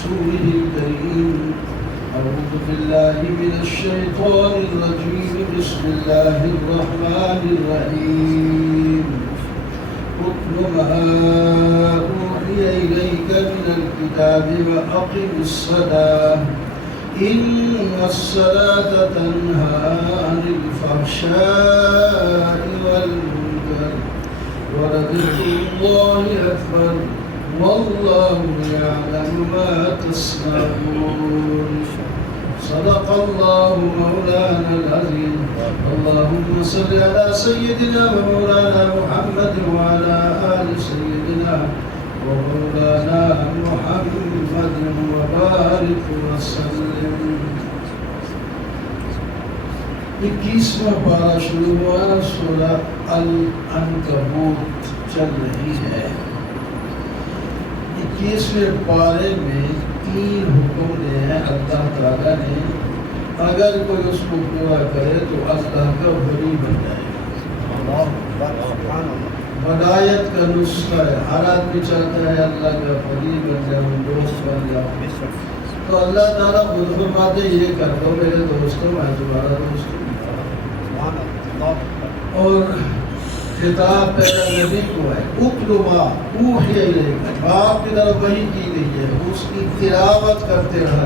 رسوله الكريم. أعوذ بالله من الشيطان الرجيم. بسم الله الرحمن الرحيم. اتل ما أوحي إليك من الكتاب وأقم الصلاة إن الصلاة تنهى عن الفحشاء والمنكر ولذكر الله أكبر والله يعلم ما تصنعون. صدق الله مولانا العظيم. اللهم صل على سيدنا ومولانا محمد وعلى آل سيدنا ومولانا محمد وبارك وسلم. 21واں پارہ شروع ہوا. سورہ العنکبوت چل رہی ہے. 21ویں پارے میں 3 حکم دیے ہیں اللہ تعالیٰ نے. اگر کوئی اس کو پورا کرے تو اللہ کا ولی بن جائے گا. ہدایت کا نسخہ ہے. ہر آدمی چاہتا ہے اللہ کا ولی بن جاؤ, دوست بن جاؤ. تو اللہ تعالیٰ خود فرماتے یہ کر دو میرے دوستوں, میں تمہارا دوست ہوں. اور خطاب پہلا نبی کو ہے. اتل ما اوحی الیک, آپ کی طرف وحی کی گئی ہے, اس کی تلاوت کرتے رہا.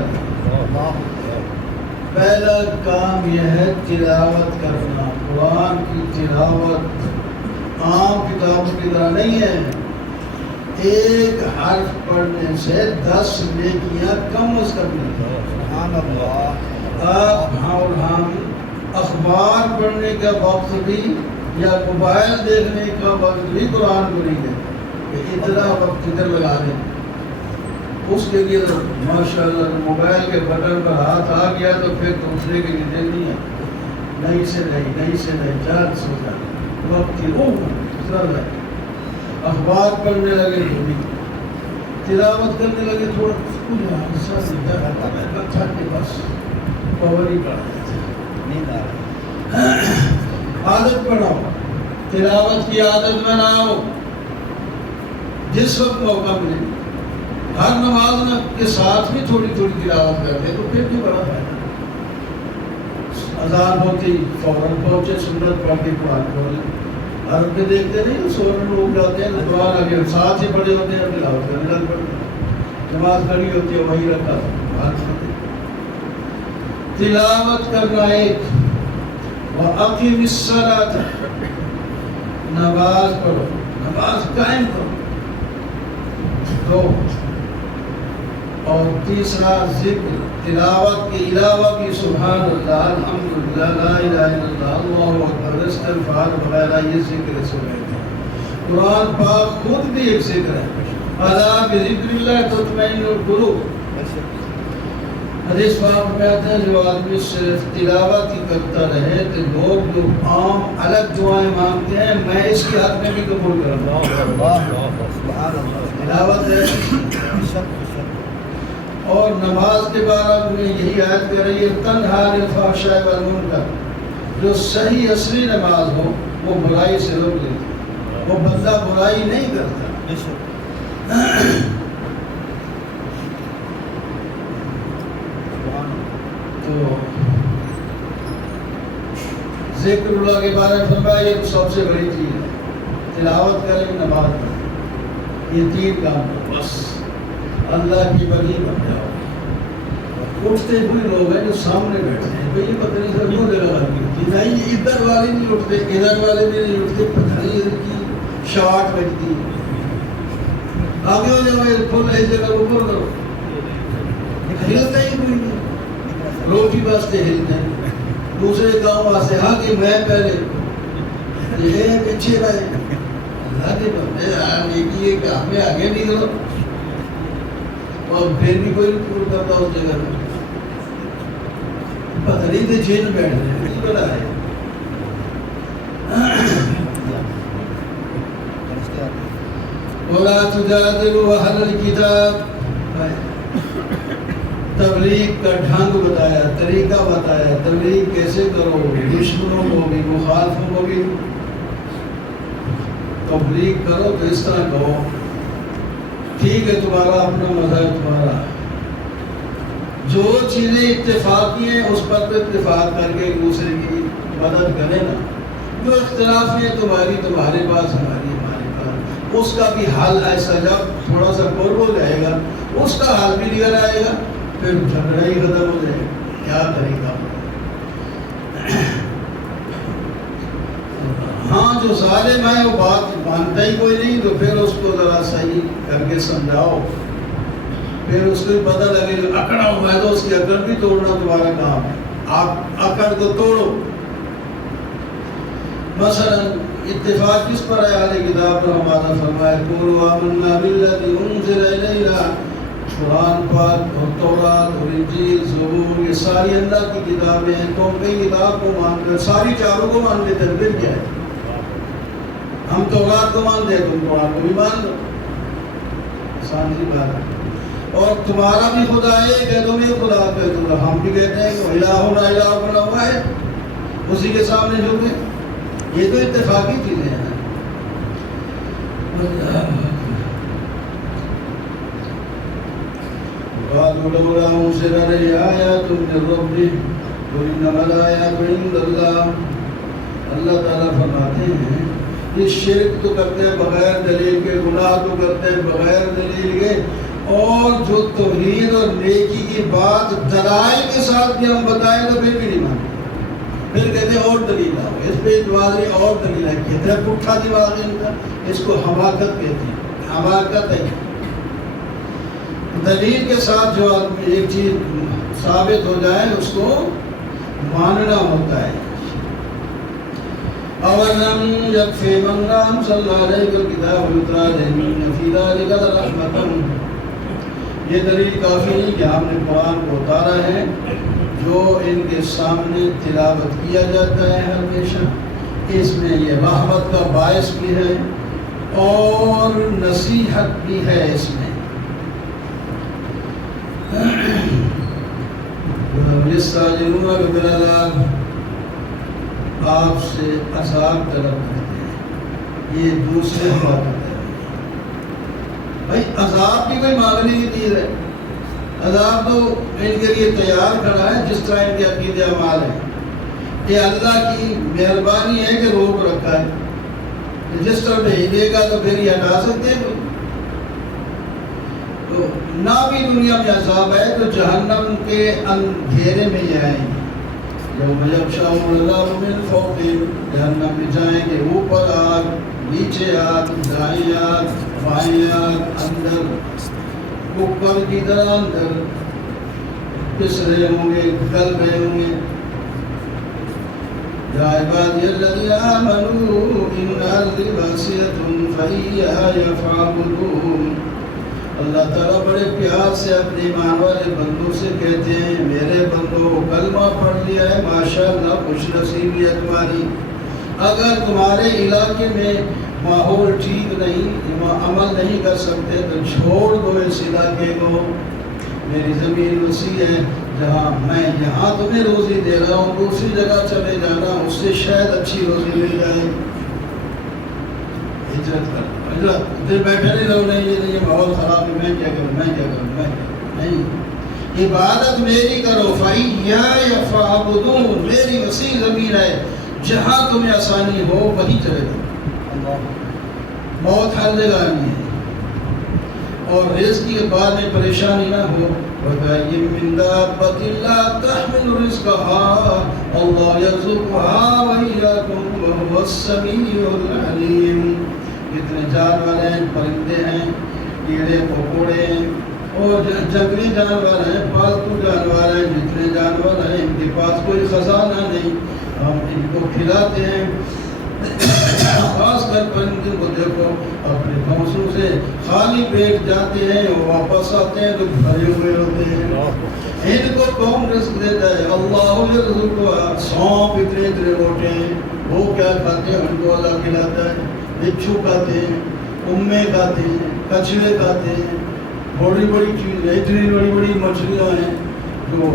پہلا کام یہ ہے تلاوت کرنا. قرآن کی تلاوت عام کتابوں کی طرح نہیں ہے. ایک حرف پڑھنے سے 10 نیکیاں کم از کم ملتی ہیں. آپ اور ہم اخبار پڑھنے کا وقت بھی یا موبائل دیکھنے کا وقت بھی قرآن کو نہیں ہے کہ اتنا وقت ادھر لگا دیں. اس کے لیے تو ماشاء اللہ موبائل کے بٹن پر ہاتھ آ گیا تو پھر دوسرے کے لیے نہیں ہے. نہیں سے نہیں جان سے جان وقت کی اخبار پڑھنے لگے تو بھی تلاوت کرنے لگے تھوڑا بس پاور ہی پڑا. عادت بناؤ, تلاوت کی عادت بناؤ. جس وقت موقع ملے ہر نماز کے ساتھ بھی تھوڑی تھوڑی تلاوت کرتے تو پھر بھی بڑا فائدہ. اذان ہوتی فوراً پہنچے, سنت پڑھ کے قرآن پڑھے. عرب میں دیکھتے نہیں فوراً لوگ جاتے ہیں دعا لگے ساتھ ہی پڑھے ہوتے ہیں, تلاوت کرنے لگ پڑتے. نماز پڑھی ہوتی ہے وہی رکھا تلاوت کرنا. ایک وَأَقِمِ الصَّلَاةَ, نماز پڑھو, نماز قائم کرو. 2 اور تیسرا ذکر. تلاوت کے علاوہ بھی سبحان اللہ, الحمدللہ, لا الہ الا اللہ, اللہ اکبر, استغفار وغیرہ یہ ذکر سنیں. قرآن پاک خود بھی ایک ذکر ہے. الا بذکر اللہ تطمئن القلوب. حدیث پاک میں آتا ہے جو آدمی صرف تلاوت ہی کرتا رہے تو لوگ جو عام الگ دعائیں مانگتے ہیں میں اس کے حق میں بھی قبول کروں گا. تلاوت ہے. اور نماز کے بارے میں یہی آیت کر رہی ہے تنہا عن الفحشاء والمنکر. جو صحیح اصلی نماز ہو وہ برائی سے روک لیتی. وہ بندہ برائی نہیں کرتا. تو ذکر اللہ کے بارے میں فرمایا یہ سب سے بڑی چیز ہے. تلاوت کریں, نماز پڑھیں, یہ 3 کام کرو بس. اللہ کی ولی بن جاؤ. اٹھتے ہوئے لوگ ہیں جو سامنے بیٹھے ہیں, بھئی یہ پتہ نہیں سر کیوں جگہ لگی ہوتی ہے. نہیں ادھر والے نہیں اٹھتے, ادھر والے بھی نہیں اٹھتے, پتہ نہیں ان کی شاٹ بجتی ہے. آگے ہو جاؤ, فل ایسے کرو, اوپر کرو. ہلتا ہی کوئی نہیں. روٹی واسطے ہلتے ہیں, دوسرے کام واسطے. ہاں کہ میں پہلے یہ پیچھے رہے. اللہ کے بندے یہ کہ ہمیں آگے نکلو. اور پھر بھی کوئی پور کرتا اس جگہ میں. پتہ نہیں تھے جن بیٹھ رہے ہیں کچھ بڑا ہے. وَلَا تُجَادِلُوا أَهْلَ الْكِتَابِ. تبلیغ کا ڈھنگ بتایا, طریقہ بتایا, تبلیغ کیسے کرو. دشمنوں کو بھی مخالفوں کو بھی تبلیغ کرو تو اس طرح کہو ٹھیک ہے تمہارا اپنا مذہب تمہارا, جو چیزیں اتفاقی ہیں اس پر تو اتفاق کر کے ایک دوسرے کی مدد کریں نا. جو اختلاف ہے تمہارے پاس ہمارے پاس، اس کا بھی حل ایسا جب تھوڑا سا قرب ہو جائے گا اس کا حل بھی نکل آئے گا، پھر جھگڑا ہی ختم ہو جائے گا. کیا کرے گا؟ ہاں جو ظالم ہے وہ بات مانتا ہی کوئی نہیں، تو پھر اس کو ذرا صحیح کر کے سمجھاؤ، پھر اس کو بھی پتہ لگے کہ اکڑا ہوا ہے تو اس کی اکڑ بھی توڑنا تمہارا کام ہے. آپ اکڑ کو توڑو. مثلا اتفاق کس پر ہے؟ اہل کتاب پر ہمارا فرمایا قولوا آمنا بالذی انزل الینا. قرآن پاک اور تورات اور انجیل زبور یہ ساری اللہ کی کتابیں ہیں. تو کئی کتاب کو مان کر ساری چاروں کو مان لیتے ہیں، پھر کیا ہے؟ ہم تورات کو مان دیں تم قرآن کو بھی مان لو، آسان سی بات ہے. اور تمہارا بھی خدا ہے کہ تم یہ خدا کہ ہم بھی کہتے ہیں کہ الہنا الہ بنا ہوا ہے، اسی کے سامنے جھکے. یہ تو اتفاقی چیزیں ہیں. قالوا لولا أنزل عليه آيات من ربه قل إنما الآيات عند الله. اللہ تعالیٰ فرماتے ہیں یہ شرک تو کرتے ہیں بغیر دلیل کے، گناہ تو کرتے ہیں بغیر دلیل کے، اور جو توحید اور نیکی کی بات دلائل کے ساتھ بھی ہم بتائیں تو پھر بھی نہیں مانتے. پھر کہتے ہیں اور دلیل آؤ، اس پہ اتواری اور دلیل ہے. کہتے ہیں پٹھا دیوار ان کا، اس کو حماقت کہتے ہیں. حماقت ہے. دلیل کے ساتھ جو آدمی ایک چیز ثابت ہو جائے اس کو ماننا ہوتا ہے. اولم یکفی من انزلنا علیک الکتاب یتلی علیہم ان فی ذلک لرحمۃ. یہ دلیل کافی نہیں کہ ہم نے قرآن کو اتارا ہے جو ان کے سامنے تلاوت کیا جاتا ہے ہمیشہ. اس میں یہ رحمت کا باعث بھی ہے اور نصیحت بھی ہے. اس میں یستعجلونک بالعذاب، آپ سے عذاب طلب کرتے ہیں. یہ دوسرے بات ہے بھائی، عذاب بھی کوئی مانگنے کی چیز ہے. عذاب تو ان کے لیے تیار کھڑا ہے جس طرح ان کے عقیدے اعمال ہیں. یہ اللہ کی مہربانی ہے کہ روک رکھا ہے. جس طرح بھیجے گا تو پھر یہ ہٹا سکتے ہیں کوئی؟ تو نہ بھی دنیا میں عذاب ہے تو جہنم کے اندھیرے میں یہ آئیں گے. یوم یغشاہم العذاب من فوقہم، جہنم میں جائیں گے اوپر آگ، نیچے آگ، دائیں آگ، بائیں آگ، اندر اوپر کی طرح اندر پس رہے ہوں گے، گل رہے ہوں گے. یا عبادی الذین آمنوا ان ارضی واسعۃ فإیایا فاعبدون. اللہ تعالیٰ بڑے پیار سے اپنے ایمان والے بندوں سے کہتے ہیں میرے بندوں کلمہ پڑھ لیا ہے ماشاءاللہ، خوش نصیبی ہے تمہاری. اگر تمہارے علاقے میں ماحول ٹھیک نہیں، عمل نہیں کر سکتے تو چھوڑ دو اس علاقے کو. میری زمین وسیع ہے، جہاں میں یہاں تمہیں روزی دے رہا ہوں دوسری جگہ چلے جانا، اس سے شاید اچھی روزی مل جائے. ہجرت کر، ہجرت ادھر بیٹھے نہیں رہو، نہیں یہ ماحول خراب ہے، میں کیا کروں نہیں. عبادت میری کرو. فَإِيَّايَ فَاعْبُدُونِ، میری وسیع زمین ہے، جہاں تمہیں آسانی ہو وہیں چلے جاؤ. موت ہر جگہ نہیں ہے، اور رزق کے بعد میں پریشانی نہ ہو. وَكَأَيٍّ مِّن دَابَّةٍ لَّا تَحْمِلُ رِزْقَهَا اللَّهُ يَرْزُقُهَا وَإِيَّاكُمْ وَهُوَ السَّمِيعُ الْعَلِيمُ. کتنے جانور ہیں، پرندے ہیں، کیڑے پکوڑے ہیں، اور جنگلی جانور ہیں، پالتو جانور ہیں. جتنے جانور ہیں ان کے پاس کوئی خزانہ نہیں، ہم ان کو کھلاتے ہیں. خاص کر پرندے کو دیکھو اپنے گھونسلوں سے خالی پیٹ جاتے ہیں اور واپس آتے ہیں تو بھرے ہوئے ہوتے ہیں. ان کو کون رزق دیتا ہے؟ اللہ یرزقها. سونپ اتنے موٹے ہیں، وہ کیا کھاتے ہیں؟ ان کو اللہ کھلاتا ہے. بچھو کھاتے ہیں، امے کھاتے ہیں، کچھوے کھاتے ہیں. بڑی بڑی چیزیں، اتنی بڑی بڑی مچھلیاں ہیں جو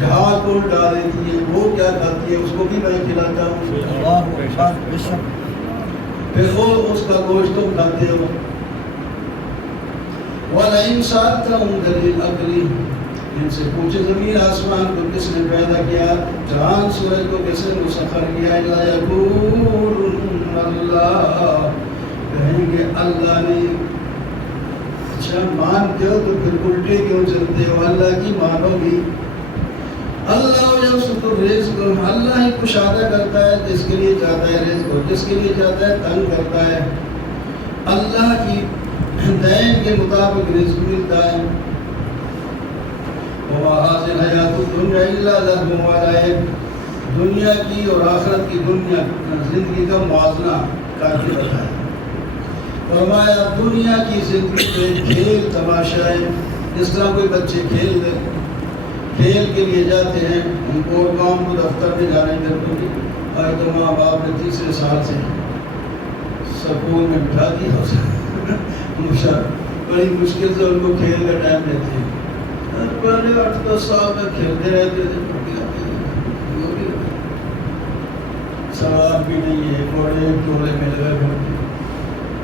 جہاز کو اٹھا دیتی ہیں، وہ کیا کھاتی ہے؟ اس کو بھی میں کھلاتا ہوں. پھر وہ اس کا گوشت تم کھاتے ہو. وَلَئِن سَأَلْتَهُمْ دَلِيلَ الْعَقْلِ ان سے پوچھے زمین آسمان کو کس نے پیدا کیا، چاند سورج کو کس نے مسخر کیا، الا یقولون اللہ، کہیں گے اللہ نے۔ اچھا مانتے ہو تو پھر الٹے کیوں چلتے ہو؟ اللہ کی مانو گی۔ اللہ یبسط الرزق، اللہ ہی کشادہ کرتا ہے جس کے لیے چاہتا ہے رزق، اور جس کے لیے چاہتا ہے تنگ کرتا ہے۔ اللہ کی دین کے مطابق رزق ملتا ہے۔ وما هذه الحیات الدنیا الا لهو ولعب، دنیا کی اور آخرت کی دنیا زندگی کا موازنہ کر کے بتایا۔ فرمایا دنیا کی زندگی پہ کھیل تماشا ہے، جس طرح کوئی بچے کھیل کے لیے جاتے ہیں، ان کو کام کو دفتر میں جانے کی ضرورت نہیں، آج تو ماں باپ نے تیسرے سال سے سکول میں بٹھا دیا، بڑی مشکل سے ان کو کھیل کا ٹائم دیتے ہیں۔ پہلے 8-10 سال تک کھیلتے رہتے تھے، سوال بھی نہیں ہے، بڑے ٹولے میں لگا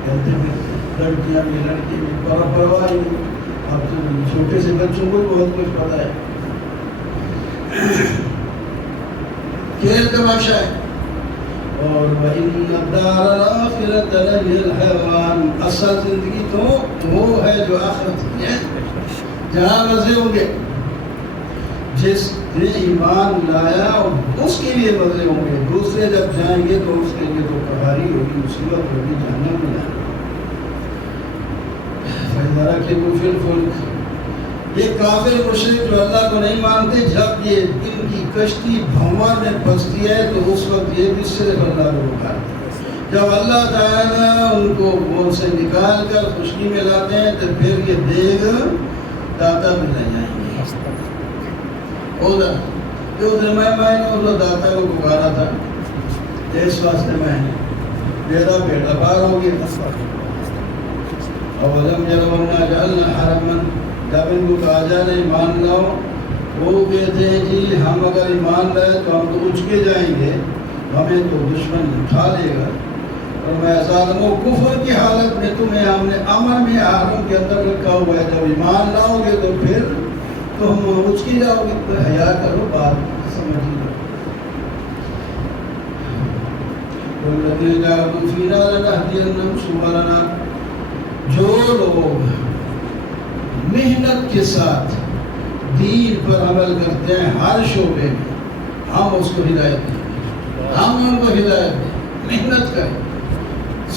کھیلتے پھرتے، لڑکیاں بھی لڑکی بھی پرواہ ہی نہیں۔ اب تو چھوٹے سے بچوں کو بہت کچھ پتا ہے، کھیل تماشا ہے۔ اور وَإِنَّ الدَّارَ الْآخِرَةَ لَهِيَ الْحَيَوَانُ، اصل زندگی تو وہ ہے جو آخرت کی ہے، جہاں مزے ہوں گے۔ جس نے ایمان لایا اس کے لیے مزے ہوں گے، دوسرے جب جائیں گے تو اس کے لیے تو قہاری ہوگی، مصیبت ہوگی، جہنم میں جانا۔ فَإِذَا رَكِبُوا فِي الْفُلْكِ، یہ کافر مشرک جو اللہ کو نہیں مانتے، جب یہ ان کی کشتی بھنور میں پھنستی ہے تو اس وقت یہ بھی صرف اللہ کو پکارتے۔ جب اللہ تعالیٰ ان کو وہ سے نکال کر خشکی میں لاتے ہیں تو پھر یہ دیگ داتا میں لے جائیں گے۔ ادھر میں نے ادھر داتا کو پکارا تھا، اس واسطے میں میرا بیٹا پار ہو گیا۔ اولم یرون جعلنا حرما، جب ان کو کہا جائے ایمان لاؤ، وہ کہتے ہیں جی ہم اگر ایمان لائے تو ہم تو اٹھ کے جائیں گے، ہمیں تو دشمن اٹھا لے گا۔ اور میں ظالموں کفر کی حالت میں تمہیں ہم نے امن میں حرم کے اندر رکھا ہوا ہے، جب ایمان لاؤ گے تو پھر تو ہم اٹھ کے جاؤ گے، تو حیا کرو، بات سمجھ لو۔ والذین جاہدوا فینا لنہدینہم سبلنا، جو لوگ محنت کے ساتھ دین پر عمل کرتے ہیں ہر شعبے میں، ہم اس کو ہدایت دیں، ہم ان کو ہدایت دیں، محنت کریں۔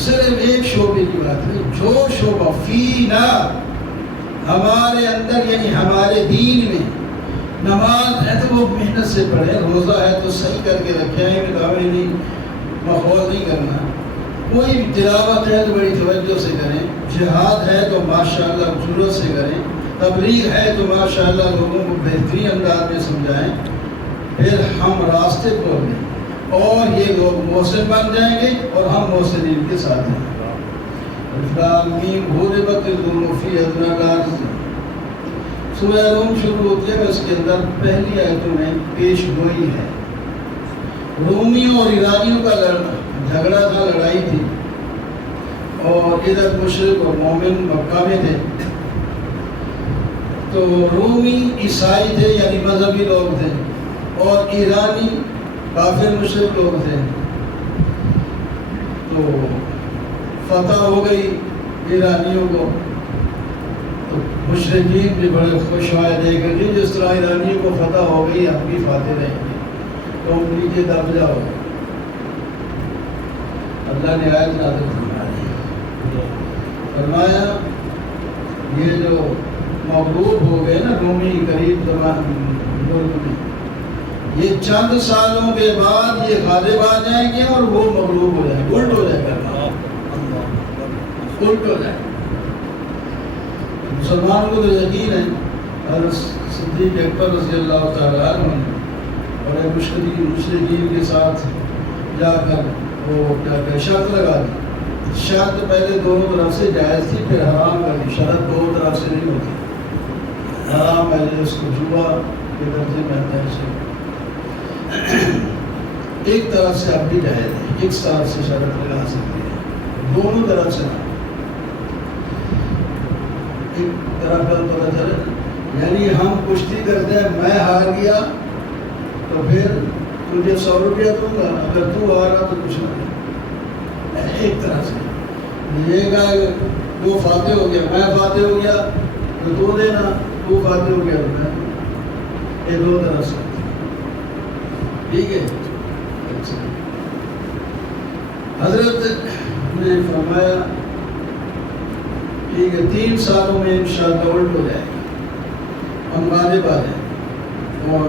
صرف ایک شعبے کی بات ہے، جو شعبہ فینا ہمارے اندر یعنی ہمارے دین میں، نماز ہے تو وہ محنت سے پڑھیں، روزہ ہے تو صحیح کر کے رکھیں، ہمیں نہیں ماحول نہیں کرنا، کوئی بھی تلاوت ہے تو بڑی توجہ سے کریں، جہاد ہے تو ماشاءاللہ ضرورت سے کریں، تبلیغ ہے تو ماشاءاللہ لوگوں کو بہترین انداز میں سمجھائیں، پھر ہم راستے پر لیں اور یہ لوگ محسن بن جائیں گے اور ہم محسنین کے ساتھ ہیں۔ غلبت الروم فی ادنی الارض، سورہ روم شروع ہوتی ہے، اس کے اندر پہلی آیتوں میں پیش گوئی ہے۔ رومیوں اور ایرانیوں کا جھگڑا تھا، لڑائی تھی، اور ادھر مشرک اور مومن مکہ میں تھے، تو رومی عیسائی تھے یعنی مذہبی لوگ تھے، اور ایرانی کافر مشرک لوگ تھے۔ تو فتح ہو گئی ایرانیوں کو، تو مشرکین بھی بڑے خوش ہوئے دیکھ کر کہ جس طرح ایرانیوں کو فتح ہو گئی ہم بھی فاتح رہیں گے، تو ہم نیچے دب جاؤ۔ اللہ نے آیت نازل فرمایا یہ جو مغلوب ہو گئے نا رومی قریب زمان ملک میں، یہ چند سالوں کے بعد یہ غالب آ جائیں گے اور وہ مغلوب ہو جائیں گے، الٹ ہو جائے گا، الٹ ہو جائے گا۔ مسلمان کو تو یقین ہے، حضرت صدیق اکبر رضی اللہ تعالیٰ عنہ اور مشرکین کے ساتھ جا کر وہ کیا شرط لگا دی، شرط پہلے دونوں طرف سے جائز تھی، پھر حرام کر دی، شرط دونوں طرف سے نہیں ہوتی، حرام ہے اس کو جوا کے درجے میں آتا ہے۔ ایک طرف سے اب بھی جائز ہے، ایک طرف سے شرط لگا سکتے ہیں، دونوں طرف سے ایک طرف کا پتہ چلے یعنی ہم کشتی کرتے ہیں، میں ہار گیا تو پھر تجھے 100 روپیہ دوں گا، اگر تو ہارا تو کچھ نہیں۔ ایک طرح سے یہ کہا وہ فاتح ہو گیا، میں فاتح ہو گیا تو تو دینا، تو فاتح ہو گیا تو میں، یہ دو طرح سے، ٹھیک ہے۔ حضرت نے فرمایا ٹھیک ہے 3 سالوں میں انشاءاللہ الٹ ہو جائے گا، ہم غالب آ جائیں اور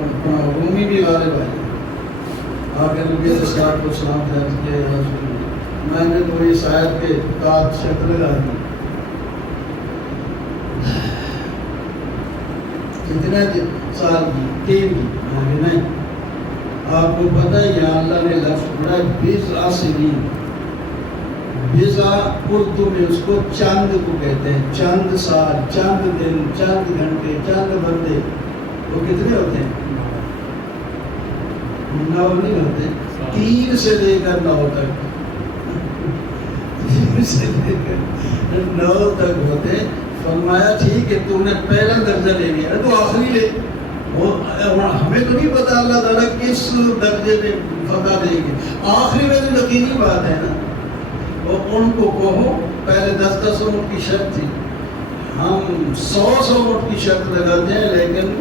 رومی بھی غالب آ جائیں۔ آپ کے نبی علیہ الصلوۃ والسلام کہتے ہیں میں نے تو اس آیت کے تحت شرط لگا دی، کتنے سال کی 3 کی، نہیں آپ کو پتہ ہے یہاں اللہ نے لفظ پڑھا ہے بضع سنین، بضع اردو میں اس کو چند کو کہتے ہیں، چند سال، چند دن، چند گھنٹے، چند بندے، وہ کتنے ہوتے ہیں؟ 9 نہیں ہوتے، 3 سے لے کر 9 تک، 3 سے لے کر 9 تک ہوتے۔ فرمایا ٹھیک ہے تم نے پہلا درجہ لے لیا تو آخری لے، ہمیں تو نہیں پتا اللہ تعالیٰ کس درجے میں فتح دے گی، آخری میں تو یقینی بات ہے نا۔ اور ان کو کہو پہلے 10-10 اونٹ کی شرط تھی، ہم 100 اونٹ کی شرط لگاتے ہیں، لیکن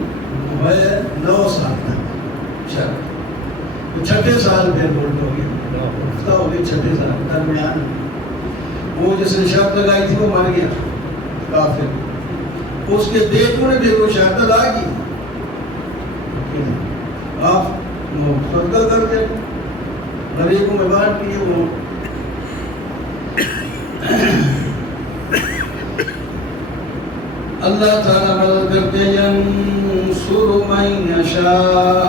ہے 9 سال تک شرط، تو 6 سال پہ بولٹ ہو گیا، ہفتہ ہو گیا 6 سال درمیان۔ وہ جس نے شرط لگائی تھی وہ مر گیا کافر، اس کے بیٹوں نے بھی وہ شرط لگا کی، آپ صدقہ کر کے غریبوں میں بانٹ دیے۔ وہ اللہ تعالیٰ مدد کرتے ہیں، ینصر من یشاء،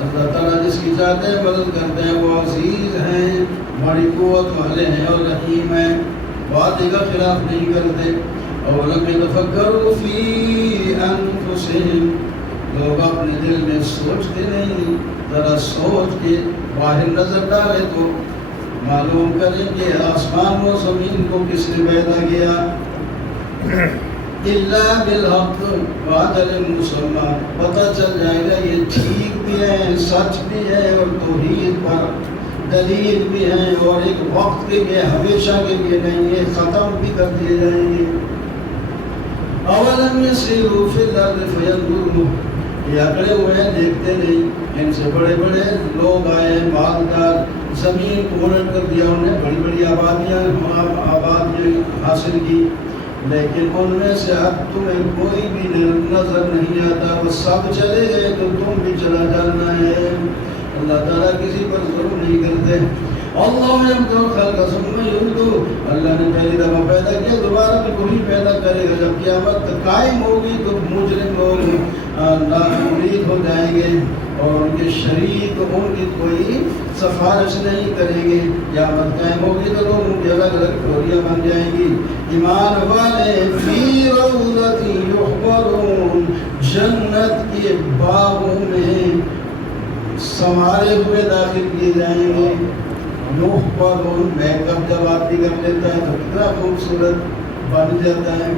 اللہ تعالیٰ جس کی چاہتے ہیں مدد کرتے ہیں، وہ عزیز ہیں، بڑی قوت والے ہیں اور رحیم ہیں، وعدے کا خلاف نہیں کرتے۔ اولم یتفکروا فی انفسہم، لوگ اپنے دل میں سوچتے نہیں، ذرا سوچ کے باہر نظر ڈالے تو معلوم کریں کہ آسمان و زمین کو کس نے پیدا کیا، الا بالحق واجل مسمى، پتہ چل جائے گا یہ ٹھیک بھی ہے، سچ بھی ہے اور توحید پر دلیل بھی ہے، اور ایک وقت کے لیے ہمیشہ کے لیے نہیں، یہ ختم بھی کر دیے جائیں گے۔ اولم یسیروا فی الارض فینظروا، یہ اکڑے ہوئے ہیں دیکھتے نہیں، ان سے بڑے بڑے لوگ آئے ہیں، مالدار، زمین کو الٹ کر دیا انہیں، بڑی بڑی آبادیاں حاصل کی، لیکن ان میں سے اب تمہیں کوئی بھی نظر نہیں آتا، وہ سب چلے گئے تو تم بھی چلا جانا ہے۔ اللہ تعالیٰ کسی پر ظلم نہیں کرتے۔ اللہ یبدأ الخلق ثم یعیدہ، اللہ نے پہلی دفعہ پیدا کیا دوبارہ بھی وہی پیدا کرے گا، جب قیامت قائم ہوگی تو مجرم لوگ ناامید ہو جائیں گے اور ان کے شریک ان کی کوئی سفارش نہیں کریں گے۔ قیامت قائم ہوگی تو لوگ ان کی الگ الگ ٹولیاں بن جائیں گی۔ ایمان والے فی روضۃ یحبرون، جنت کے باغوں میں سنوارے ہوئے داخل کیے جائیں گے۔ یحبرون، میک اپ جب آدمی کر لیتا ہے تو کتنا خوبصورت بن جاتا ہے،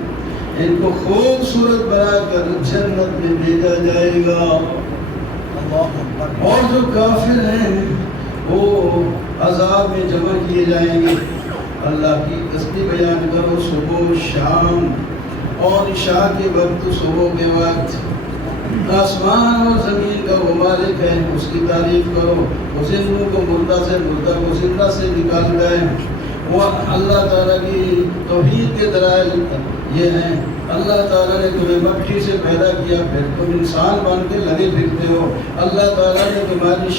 ان کو خوبصورت بنا کر جنت میں بھیجا جائے گا۔ اور جو کافر ہیں وہ عذاب میں جمع کیے جائیں گے۔ اللہ کی تسبیح بیان کرو صبح شام اور عشاء کے وقت، صبح کے وقت۔ آسمان اور زمین کا وہ مالک ہے، اس کی تعریف کرو، وہ زندوں کو مردہ سے، مردہ کو زندہ سے نکالتا ہے۔ وہ اللہ تعالیٰ کی توحید کے دلائل یہ ہیں، اللہ تعالیٰ نے تمہیں مٹی سے پیدا کیا، پھر تم انسان بن کے لگے پھرتے ہو۔ اللہ تعالیٰ نے تمہاری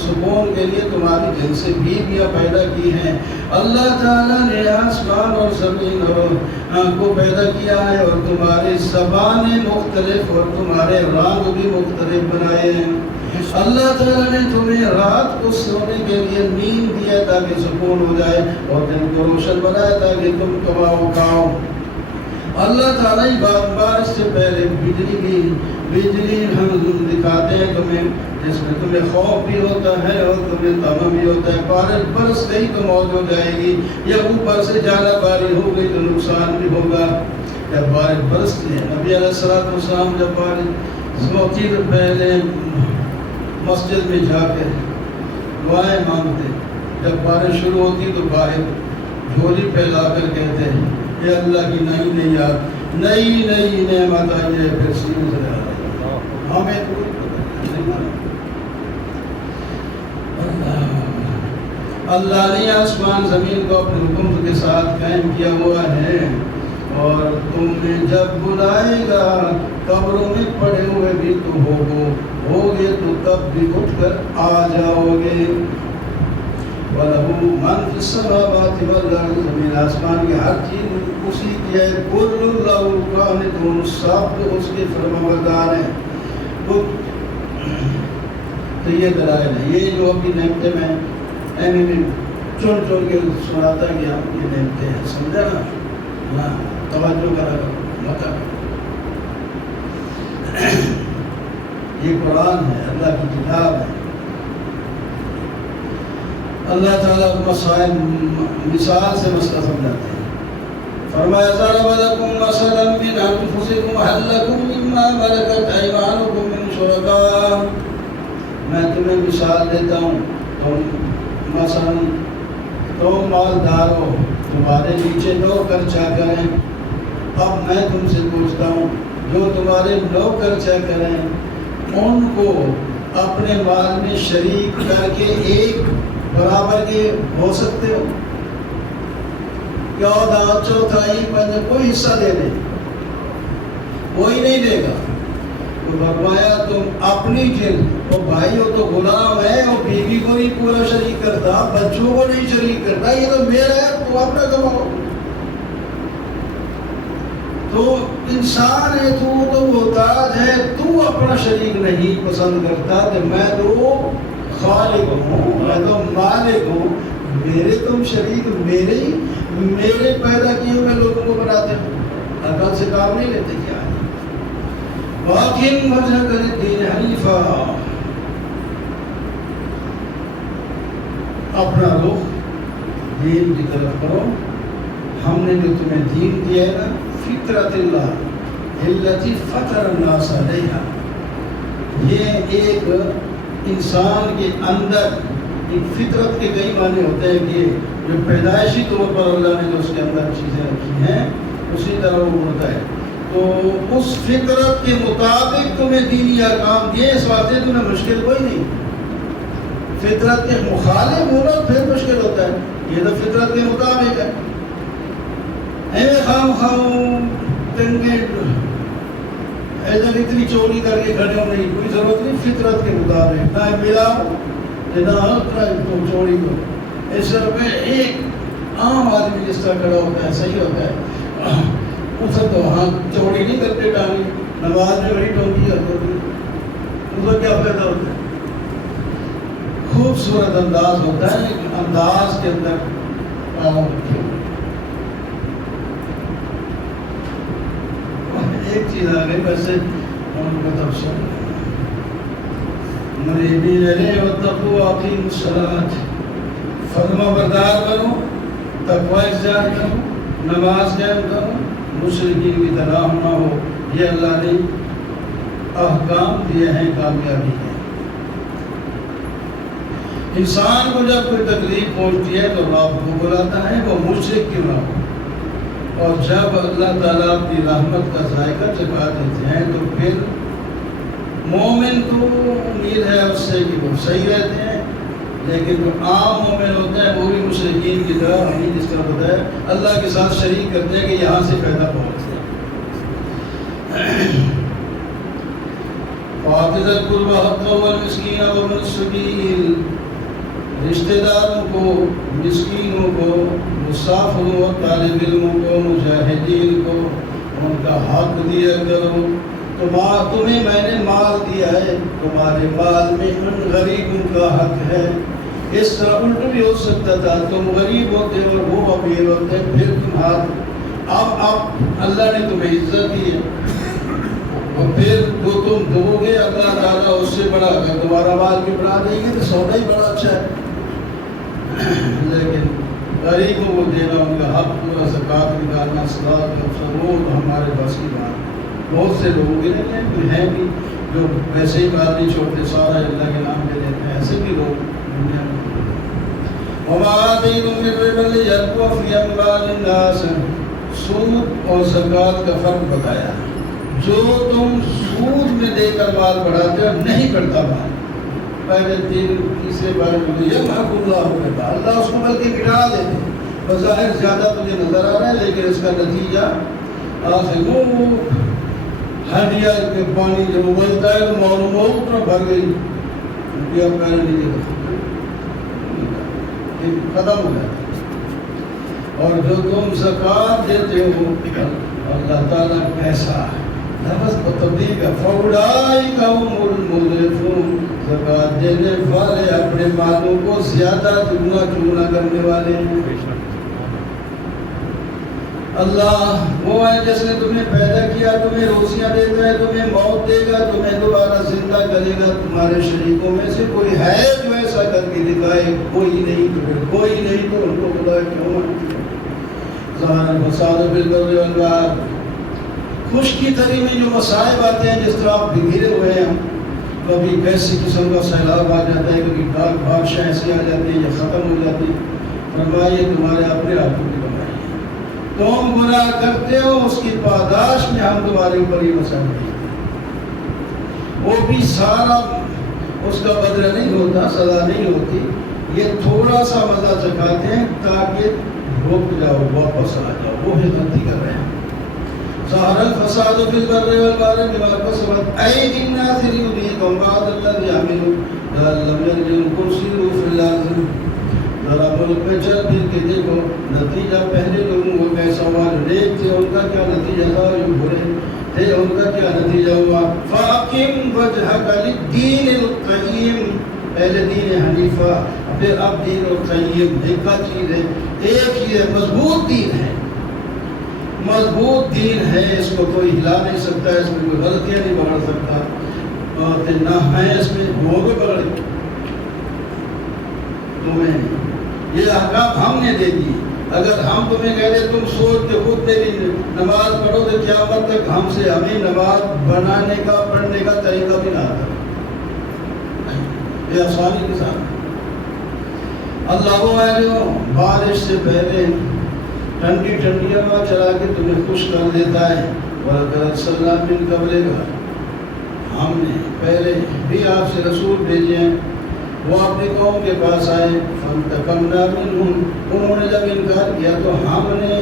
سکون کے لیے تمہاری جن سے بیویاں پیدا کی ہیں۔ اللہ تعالیٰ نے آسمان اور زمین کو پیدا کیا ہے، اور تمہاری زبانیں مختلف اور تمہارے رنگ بھی مختلف بنائے ہیں۔ اللہ تعالیٰ نے تمہیں رات کو سونے کے لیے نیند دیا تاکہ سکون ہو جائے، اور دن کو روشن بنایا تاکہ تم کماؤ کھاؤ۔ اللہ تعالیٰ ہی بارش سے پہلے بجلی ہم دکھاتے ہیں تمہیں، جس میں تمہیں خوف بھی ہوتا ہے اور تمہیں طمع بھی ہوتا ہے۔ بارش برس گئی تو موت ہو جائے گی، یا اوپر سے ژالہ باری ہو گئی تو نقصان بھی ہوگا۔ جب بارش برستی ہے. نبی علیہ السلام جب بارش ہوتی تو پہلے مسجد میں جا کے دعائیں مانگتے. جب بارش شروع ہوتی تو باہر جھولی پھیلا کر کہتے ہیں اے اللہ کی نئی نعمت آئی ہے. پھر سینے سے ہمیں اللہ نے آسمان زمین کو اپنے حکم کے ساتھ قائم کیا ہوا ہے. اور تمہیں جب بلائے گا قبروں میں پڑے ہوئے بھی تو ہوگے تو تب بھی اٹھ کر آ جاؤ گے. وَلَهُ مَنْ فِي السَّمَاوَاتِ وَالْأَرْضِ زمین آسمان کی ہر چیز اسی کی ہے. كُلٌّ لَهُ قَانِتُونَ سب اس کے فرمانبردار ہیں. تو یہ دلائل ہے. یہ جو اپنی نعمتیں میں چن کے سناتا گیا یہ نعمتیں ہیں. سمجھا نا؟ ہاں توجہ کرا مطلب یہ قرآن ہے, اللہ کی کتاب ہے. اللہ تعالیٰ کو مسائل مثال سے مسئلہ سمجھاتے ہیں. فرمایا ضرب لكم مثلا من انفسكم هل لكم مما ملكت ايمانكم من شركاء. میں تمہیں مثال دیتا ہوں. مثلا تم مالدار ہو, تمہارے نیچے نوکر چاکر ہیں. اب میں تم سے پوچھتا ہوں جو تمہارے نوکر چاکر ہیں ان کو اپنے مال میں شریک کر کے ایک برابر کے ہو سکتے ہو؟ کیا چوتھائی کوئی حصہ دے دے, کوئی نہیں دے گا. تو فرمایا تم اپنی جن وہ بھائی ہو تو غلام ہے, اور بیوی کو نہیں پورا شریک کرتا, بچوں کو نہیں شریک کرتا, یہ تو میرا ہے تو اپنا کماؤ. تو انسان ہے تو محتاج ہے, تو اپنا شریک نہیں پسند کرتا. کہ میں تو خالق ہوں, میں تو مالک ہوں, میرے تم شریک میرے پیدا کیے ہوئے لوگوں کو بناتے ہو. عقل سے کام نہیں لیتے کیا ہے. واقعی وجہ کرے دین حنیفہ, اپنا رخ دین کی طرف کرو. ہم نے جو تمہیں دین دیا ہے نا, فطرت اللہ التی فطر الناس علیہا, یہ ایک انسان کے اندر ایک فطرت کے کئی معنی ہوتے ہیں کہ جو پیدائشی طور پر اللہ نے جو اس کے اندر چیزیں رکھی ہیں اسی طرح وہ ہوتا ہے. تو اس فطرت کے مطابق تمہیں دینی احکام دیے, اس واسطے تمہیں مشکل کوئی نہیں. فطرت کے مخالف ہونا پھر مشکل ہوتا ہے. یہ تو فطرت کے مطابق ہے. ایسا اتنی چوری کر کے کھڑے ہو نہیں, کوئی ضرورت نہیں. فطرت کے مطابق نہ ملا نہ چوری کو. اس میں ایک عام آدمی جس طرح کھڑا ہوتا ہے صحیح ہوتا ہے, اسے تو ہاں چوری نہیں کرتے ٹانگی, نماز میں بڑی ٹونگی ہوتی, اس کو کیا فائدہ ہوتا ہے. خوبصورت انداز ہوتا ہے, انداز کے اندر ایک چیز آ گئی ویسے ان کو تفصیل مریبین علیہ واتقوا واقیموا الصلاۃ, فرما بردار بنو, تقوی اختیار کرو, نماز قائم کرو, مشرکین کی طرح نہ ہو. یہ اللہ نے احکام دیے ہیں کامیابی کے. انسان کو جب کوئی تکلیف پہنچتی ہے تو رب کو بلاتا ہے, وہ مشرک کیوں نہ ہو. اور جب اللہ تعالیٰ اپنی رحمت کا ذائقہ چکھا دیتے ہیں تو پھر مومن کو امید ہے اس سے کہ وہ صحیح رہتے ہیں. لیکن جو عام مومن ہوتے ہیں وہ بھی مشرکین کی طرح نہیں, جس طرح ہوتا ہے اللہ کے ساتھ شریک کرتے ہیں کہ یہاں سے پیدا پہنچتے ہیں. وَآتِ ذَا الْقُرْبَى حَقَّهُ وَالْمِسْكِينَ وَابْنَ السَّبِيلِ, رشتہ داروں کو, مسکینوں کو, مسافروں اور طالب علموں کو, مجاہدین کو ان کا حق دیا کرو. تمہیں میں نے مال دیا ہے, تمہارے مال میں ان غریبوں کا حق ہے. اس طرح الٹ بھی ہو سکتا تھا, تم غریب ہوتے اور وہ امیر ہوتے, پھر تم ہاتھ. اب اللہ نے تمہیں عزت دی ہے, اور پھر جو تم دو گے اللہ تعالیٰ اس سے بڑا اگر تمہارا مال بھی بڑھا دیں گے تو سودا ہی بڑا اچھا ہے. لیکن غریبوں کو دینا، ان کا حق پورا، زکوٰۃ نکالنا، صلاۃ وہ تو ہمارے بس کی بات۔ بہت سے لوگوں کے لیے ہیں بھی جو ویسے ہی بات نہیں چھوڑتے، سارا اللہ کے نام پہ دیتے ہیں، ایسے بھی لوگ دنیا میں۔ وَمَا آتَيْتُم مِّن رِّبًا لِّيَرْبُوَ فِي أَمْوَالِ النَّاسِ، سود اور زکوٰۃ کا فرق بتایا۔ جو تم سود میں دے کر مال بڑھاتے ہو نہیں بڑھتا مال، پہلے تیسرے بار یمحق اللہ الربا، اللہ اس کو بلکہ گرا دیتے۔ بظاہر زیادہ تجھے نظر آ رہا ہے لیکن اس کا نتیجہ آخر وہ ہڈیا کے پانی جب ابلتا ہے تو معلوم ہو اتنا بھر گئی، پہلے نہیں ختم ہو جاتا۔ اور جو تم زکوٰۃ دیتے ہو اللہ تعالیٰ کیسا لفظ کو تبدیل کا فَأُولَٰئِکَ هُمُ الْمُضْعِفُونَ، زکوٰۃ دینے والے اپنے مالوں کو زیادہ دگنا چگنا کرنے والے ہیں۔ اللہ وہ ہے جس نے تمہیں پیدا کیا، تمہیں روزیاں دیتا ہے، تمہیں موت دے گا، تمہیں دوبارہ زندہ کرے گا۔ تمہارے شریکوں میں سے کوئی ہے جو ایسا کر کے دکھائے؟ کوئی نہیں، تو پھر کوئی نہیں تو ان کو خدا کیوں مانتے؟ ظاہر الفساد فی البر والبحر، خشکی تری میں جو مصائب آتے ہیں، جس طرح آپ بگھرے ہوئے ہیں، کبھی کیسی قسم کا سیلاب آ جاتا ہے، کبھی بادشاہ ایسی آ جاتی ہے یا ختم ہو جاتی ہے، فرمائیے تمہارے اپنے ہاتھوں کی کمائی ہے، تم گناہ کرتے ہو، اس کی پاداش میں ہم تمہارے اوپر یہ مسئلہ نہیں، وہ بھی سارا اس کا بدلہ نہیں ہوتا، سزا نہیں ہوتی، یہ تھوڑا سا مزہ چکھاتے ہیں تاکہ رک جاؤ، واپس آ جاؤ، وہ بھی غلطی کر رہے ہیں۔ ظہر الفساد فی البر والبحر بما کسبت ایدی الناس لیذیقہم بعض الذی عملوا لعلہم یرجعون۔ قُلْ فِی الارض، ذرا ملک میں چل پھر کے دیکھو نتیجہ پہلے لوگوں کو کیسا ہوا، جو نیک تھے ان کا کیا نتیجہ تھا، جو برے تھے ان کا کیا نتیجہ ہوا۔ فَأَقِمْ وَجْهَكَ لِلدِّینِ الْقَیِّمِ، پہلے دین حنیفہ، پھر اب دین القیم، ایک چیز ہے، ایک ہی ہے، مضبوط دین ہے، مضبوط دین ہے، اس کو کوئی ہلا نہیں سکتا، اس میں کوئی غلطیاں نہیں پکڑ سکتا، اور نہ ہے اس میں وہ بھی پکڑے تمہیں، یہ احکام ہم نے دے دی۔ اگر ہم تمہیں کہہ دیں تم سوچ کے خود میری نماز پڑھو تو قیامت تک ہمیں نماز بنانے کا پڑھنے کا طریقہ بھی نہ آتا، یہ آسانی کے ساتھ۔ اللہ وہ ہے جو بارش سے پہلے ٹھنڈی ٹھنڈی ہوا چلا کے تمہیں خوش کر دیتا ہے۔ وَلَقَدْ أَرْسَلْنَا مِن قَبْلِكَ، ہم نے پہلے بھی آپ سے رسول بھیجے ہیں، وہ اپنی قوم کے پاس آئے، فَانْتَقَمْنَا مِنْهُمْ، انہوں نے جب انکار کیا تو ہم نے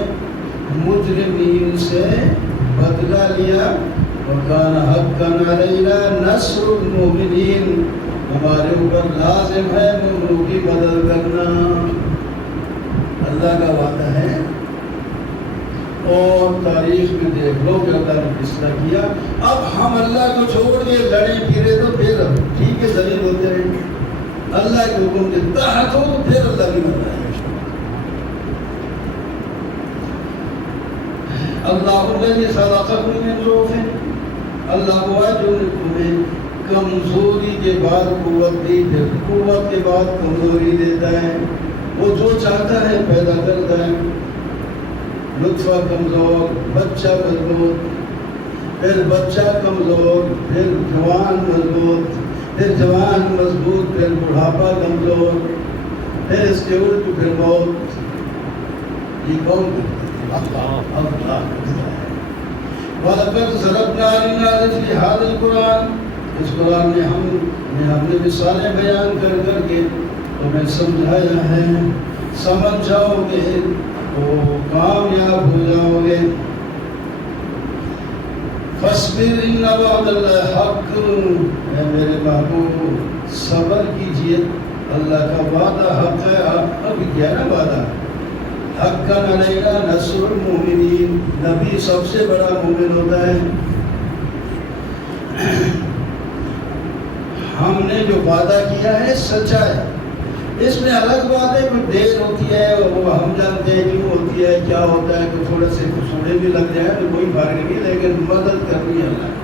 مجرمین سے بدلہ لیا۔ وَكَانَ حَقًّا عَلَيْنَا نَصْرُ الْمُؤْمِنِينَ، ہمارے اوپر لازم ہے مومنوں کی مدد کرنا، اللہ کا وعدہ ہے۔ اور تاریخ میں دیکھ لو کہ اللہ نے کس طرح کیا۔ اب ہم اللہ کو چھوڑ کے لڑے پھرے تو پھر ٹھیک ہے ذلیل ہوتے رہے، اللہ کے حکم کے تحت ہو تو پھر اللہ کی مدد ہے۔ اللہ الذی خلقکم من ضعف، اللہ وہ ہے جو نے تمہیں کمزوری کے بعد قوت دی، پھر قوت کے بعد کمزوری دیتا ہے، وہ جو چاہتا ہے پیدا کرتا ہے۔ لطفہ کمزور، بچہ مضبوط، پھر بچہ کمزور، پھر جوان مضبوط، پھر جوان مضبوط، پھر بڑھاپا کمزور، پھر اس کے الٹ پھر موت۔ یہ کون کرتا ہے؟ اللہ کرتا ہے۔ وَلَقَدْ ضَرَبْنَا لِلنَّاسِ فِي هَذَا الْقُرْآنِ، اس قرآن میں ہم نے مثالیں بیان کر کر کے تمہیں سمجھایا ہے، سمجھ جاؤ گے تو کامیاب ہو جاؤ گے۔ فَاصْبِرْ إِنَّ وَعْدَ اللَّهِ حَقٌّ، اے میرے محبوب صبر کیجئے، اللہ کا وعدہ حق ہے۔ اب کیا نا وعدہ، حقاً علینا نصر المؤمنین، نبی سب سے بڑا مومن ہوتا ہے۔ ہم نے جو وعدہ کیا ہے سچا ہے، اس میں الگ بات ہے کوئی دیر ہوتی ہے، وہ ہم جانتے ہیں کیوں ہوتی ہے، کیا ہوتا ہے، کہ تھوڑے سے کسوڑے بھی لگ جائے تو کوئی فرق نہیں، لیکن مدد کرنی ہے اللہ کی۔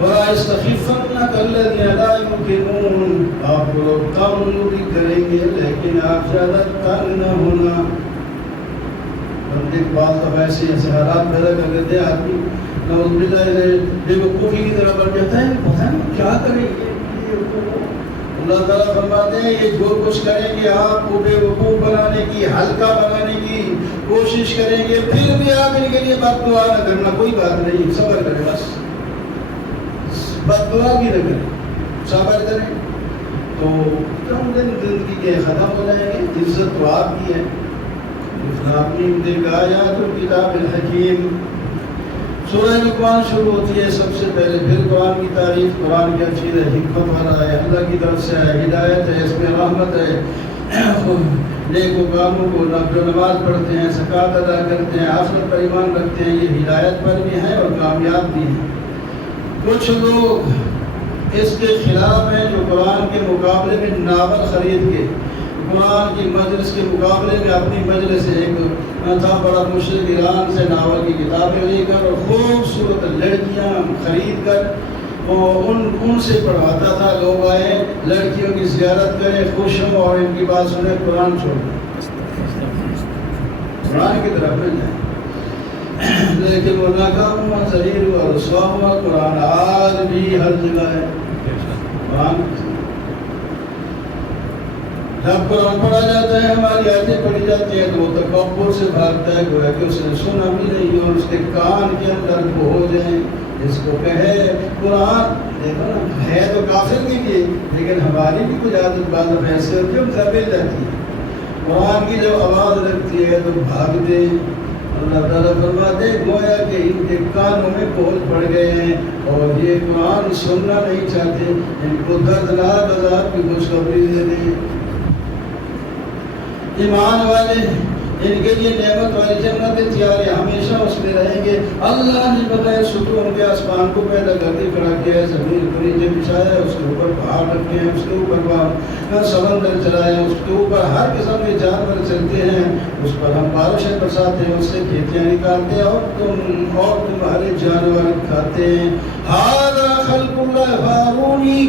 وَلَا يَسْتَخِفَّنَّكَ الَّذِينَ لَا يُوقِنُونَ آپ کو لوگ کم بھی کریں گے لیکن آپ زیادہ تنگ نہ ہونا. بندے کے بعض دفعہ ایسے حالات پیدا کر دیتے ہیں آدمی نعوذ باللہ بے وقوفی کی طرح بن جاتا ہے. پتہ نہیں کیا کریں گے. اللہ تعالیٰ فرماتے ہیں یہ جو کچھ کریں گے آپ کو بے وقوف بنانے کی, ہلکا بنانے کی کوشش کریں گے, پھر بھی آپ ان کے لیے بد دعا نہ کرنا. کوئی بات نہیں, صبر کریں, بس بد دعا بھی نہ کریں, صبر کریں تو کم دن زندگی کے ختم ہو جائیں گے. عزت تو آپ کی ہے. آیات الکتاب الحکیم. سورہ لقمان شروع ہوتی ہے سب سے پہلے, پھر قرآن کی تعریف. قرآن کیا چیز ہے؟ حکمت والا ہے, اللہ کی طرف سے ہے, ہدایت ہے, اس میں رحمت ہے. نیک و کاموں کو جو نماز پڑھتے ہیں, زکوٰۃ ادا کرتے ہیں, آخرت پر ایمان رکھتے ہیں, یہ ہدایت پر بھی ہیں اور کامیاب بھی ہیں. کچھ لوگ اس کے خلاف ہیں جو قرآن کے مقابلے میں ناول خرید کے, قرآن کی مجلس کے مقابلے میں اپنی مجلس سے ایک تھا بڑا مشرق ایران سے ناول کی کتابیں لے کر اور خوبصورت لڑکیاں خرید کر ان سے پڑھواتا تھا. لوگ آئے, لڑکیوں کی زیارت کریں, خوش ہوں اور ان کی بات سنیں, قرآن چھوڑ دیں, قرآن کی طرف نہ جائیں. لیکن وہ ناکام ہوا, ذلیل ہوا, رسوا ہوا. قرآن آج بھی ہر جگہ ہے. قرآن جب قرآن پڑھا جاتا ہے, ہماری آیتیں پڑھی جاتی ہیں تو وہ تکبر سے بھاگتا ہے, گویا کہ اس نے سنا بھی نہیں اور اس کے کان کے اندر وہ ہو جائیں. جس کو کہے قرآن, دیکھو نا, ہے تو کافر کے لیے, لیکن ہماری بھی کچھ عادت بعض ایسے ہوتی ہے ہم سے مل جاتی ہے. قرآن کی جب آواز لگتی ہے تو بھاگتے. اللہ تعالیٰ فرماتے گویا کہ ان کے کانوں میں بول پڑ گئے ہیں اور یہ قرآن سننا نہیں چاہتے. ان کو دردناک عذاب کی خوشخبری دے دیں. ایمان والے, ان کے لیے نعمت والی جنتیں تیار ہیں, ہمیشہ اس میں رہیں گے. اللہ نے بغیر شکر ان کے آسمان کو پیدا کر کے کھڑا کیا ہے, زمین پر نیچے بچھایا ہے, اس کے اوپر پہاڑ رکھے ہیں, اس کے اوپر سمندر چلائے ہیں, اس کے اوپر ہر قسم کے جانور چلتے ہیں, اس پر ہم بارشیں برساتے ہیں, اس سے کھیتیاں نکالتے ہیں اور تمہارے جانور کھاتے ہیں. ھذا خلق اللہ فارونی,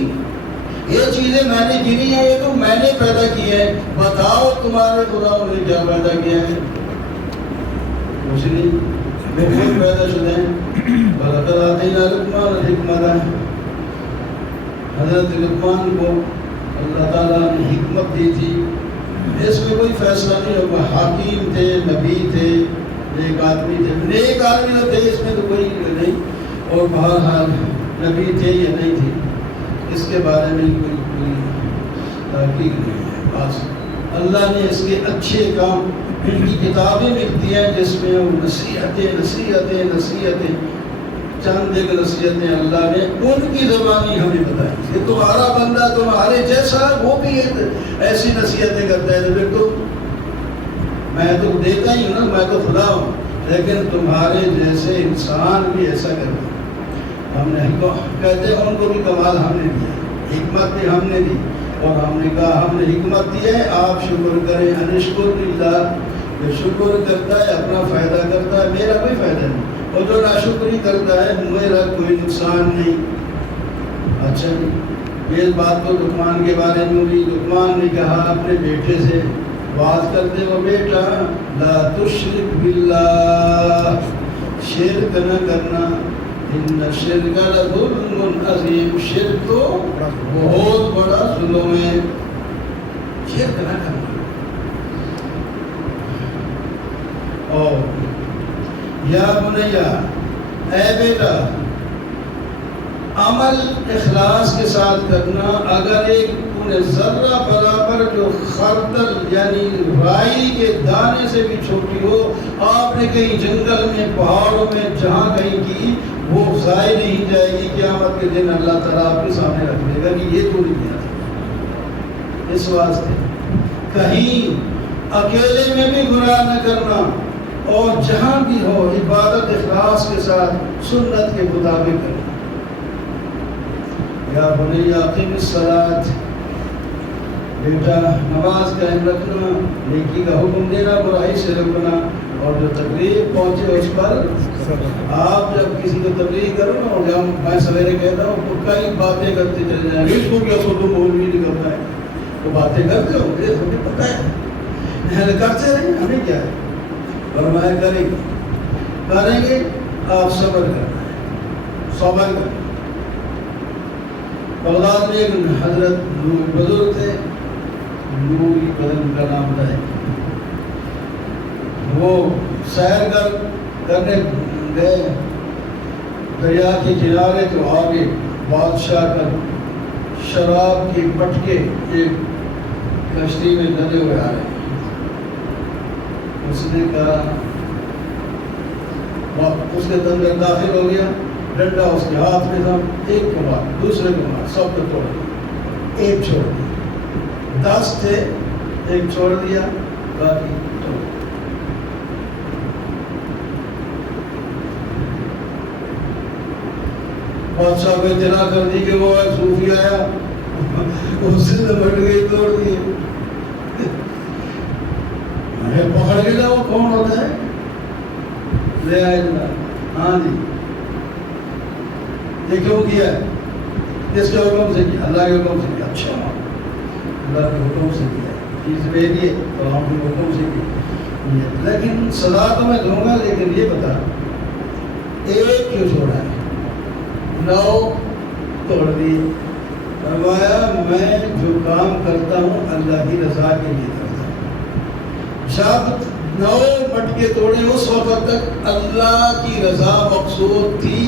یہ چیزیں میں نے گنی ہیں, یہ تو میں نے پیدا کی ہے, بتاؤ تمہارے خداؤں نے کیا پیدا کیا ہے؟ کچھ نہیں, وہ خود پیدا شدہ ہیں. وَلَقَدْ آتَيْنَا لُقْمَانَ الْحِكْمَةَ, حضرت لقمان کو اللہ تعالیٰ نے حکمت دی تھی. اس میں کوئی فیصلہ نہیں ہوگا. حکیم تھے, نبی تھے, نیک آدمی تھے. نیک آدمی تو تھے, اس میں تو کوئی نہیں, اور بہرحال نبی تھے یا نہیں تھے اس کے بارے میں کوئی تحقیق نہیں ہے. بس اللہ نے اس کے اچھے کام, ان کی کتابیں لکھتی ہیں جس میں وہ نصیحتیں چند ایک نصیحتیں اللہ نے ان کی زبانی ہمیں بتائی. کہ تمہارا بندہ تمہارے جیسا, وہ بھی ایسی نصیحتیں کرتا ہے. پھر تو میں تو دیتا ہی ہوں نا, میں تو خدا ہوں, لیکن تمہارے جیسے انسان بھی ایسا کرتا. ہم نے کہتے ہیں ان کو بھی کمال ہم نے دیا, حکمت بھی ہم نے دی, اور ہم نے کہا ہم نے حکمت دی ہے, آپ شکر کریں. انشکر للہ, جو شکر کرتا ہے اپنا فائدہ کرتا ہے, میرا کوئی فائدہ نہیں, اور جو ناشکری کرتا ہے میرا کوئی نقصان نہیں. اچھا جی, یہ بات تو لقمان کے بارے میں ہوئی. لقمان نے کہا اپنے بیٹے سے بات کرتے ہو, بیٹا لا تشرک باللہ, شرک نہ کرنا, ان الشرک لظلم عظیم, شرک تو بہت بڑا ظلم ہے. شرک نہ کرنا. اور یا بنیا, اے بیٹا, عمل اخلاص کے ساتھ کرنا. اگر ایک ذرہ برابر جو خردل یعنی رائی کے دانے سے بھی چھوٹی ہو, آپ نے کہیں جنگل میں, پہاڑوں میں, جہاں کہیں کی, وہ ضائع نہیں جائے گی. قیامت کے دن اللہ تعالیٰ آپ کے سامنے رکھ دے گا کہ یہ تو نہیں کیا تھا. اس واسطے کہیں اکیلے میں بھی گناہ نہ کرنا, اور جہاں بھی ہو عبادت اخلاص کے ساتھ سنت کے مطابق کرنا. یا بنی اقیم الصلاۃ, بیٹا نماز قائم رکھنا, نیکی کا حکم دینا, برائی سے روکنا. اور جو تکلیف پہنچے اس پر آپ جب کسی کو تبلیغ کرو نا، اور جب میں سویرے کہتا ہوں تو کئی باتیں کرتے چلے جائیں گے، اس کو کیا تو مولوی نہیں کرتا ہے، تو باتیں کرتے ہو گے، ہمیں پتہ ہے، کرتے رہیں، ہمیں کیا ہے، فرمایا کریں گے آپ صبر کرنا ہے، صبر کرنا۔ بغداد میں ایک حضرت بزرگ تھے، نوری بدن کا نام تھا، وہ سیر کرنے گئے دریا کے کنارے، تو آگے بادشاہ کا شراب کی مٹکے ایک کشتی میں لدے ہوئے آ رہے ہیں۔ اس نے کہا، اس کے اندر داخل ہو گیا، ڈنڈا اس کے ہاتھ میں تھا، ایک کو مار، دوسرے کو مار، سب کو توڑ دیا، ایک چھوڑ دیا، 10 تھے، ایک چھوڑ دیا، باقی توڑ دیا۔ بادشاہ کو اطلاع کر دی کہ وہ صوفی آیا، اس سے لپٹ گئی، توڑ دیے۔ پکڑ کے جاؤ، کون ہوتا ہے؟ لے آئے جناب، ہاں جی، یہ کیوں کیا ہے؟ کس کے حکم سے کیا؟ اللہ کے حکم سے کیا۔ اچھا، اللہ کے حکم سے کیا، چیز بھیجیے تو ہم کے حکم سے کیا، لیکن سزا تو میں دوں گا، لیکن یہ بتا ایک کیوں چھوڑا ہے؟ 9 توڑ دیے۔ فرمایا میں جو کام کرتا ہوں اللہ کی رضا کے لیے کرتا ہوں، جب 9 مٹکے توڑے اس وقت تک اللہ کی رضا مقصود تھی،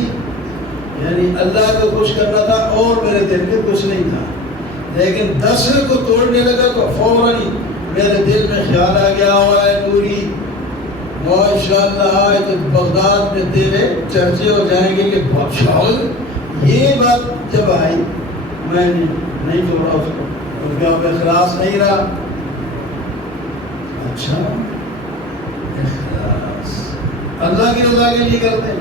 یعنی اللہ کو خوش کرنا تھا، اور میرے دل میں کچھ نہیں تھا، لیکن 10 کو توڑنے لگا تو فوراً میرے دل میں خیال آ گیا، ہے نوری ماشاءاللہ آج تو بغداد میں تیرے چرچے ہو جائیں گے کہ بادشاہ، یہ بات جب آئی میں نہیں توڑا اس کو، اس کا اخلاص نہیں رہا۔ اچھا، اخلاص اللہ کی رضا کے لیے کرتے ہیں،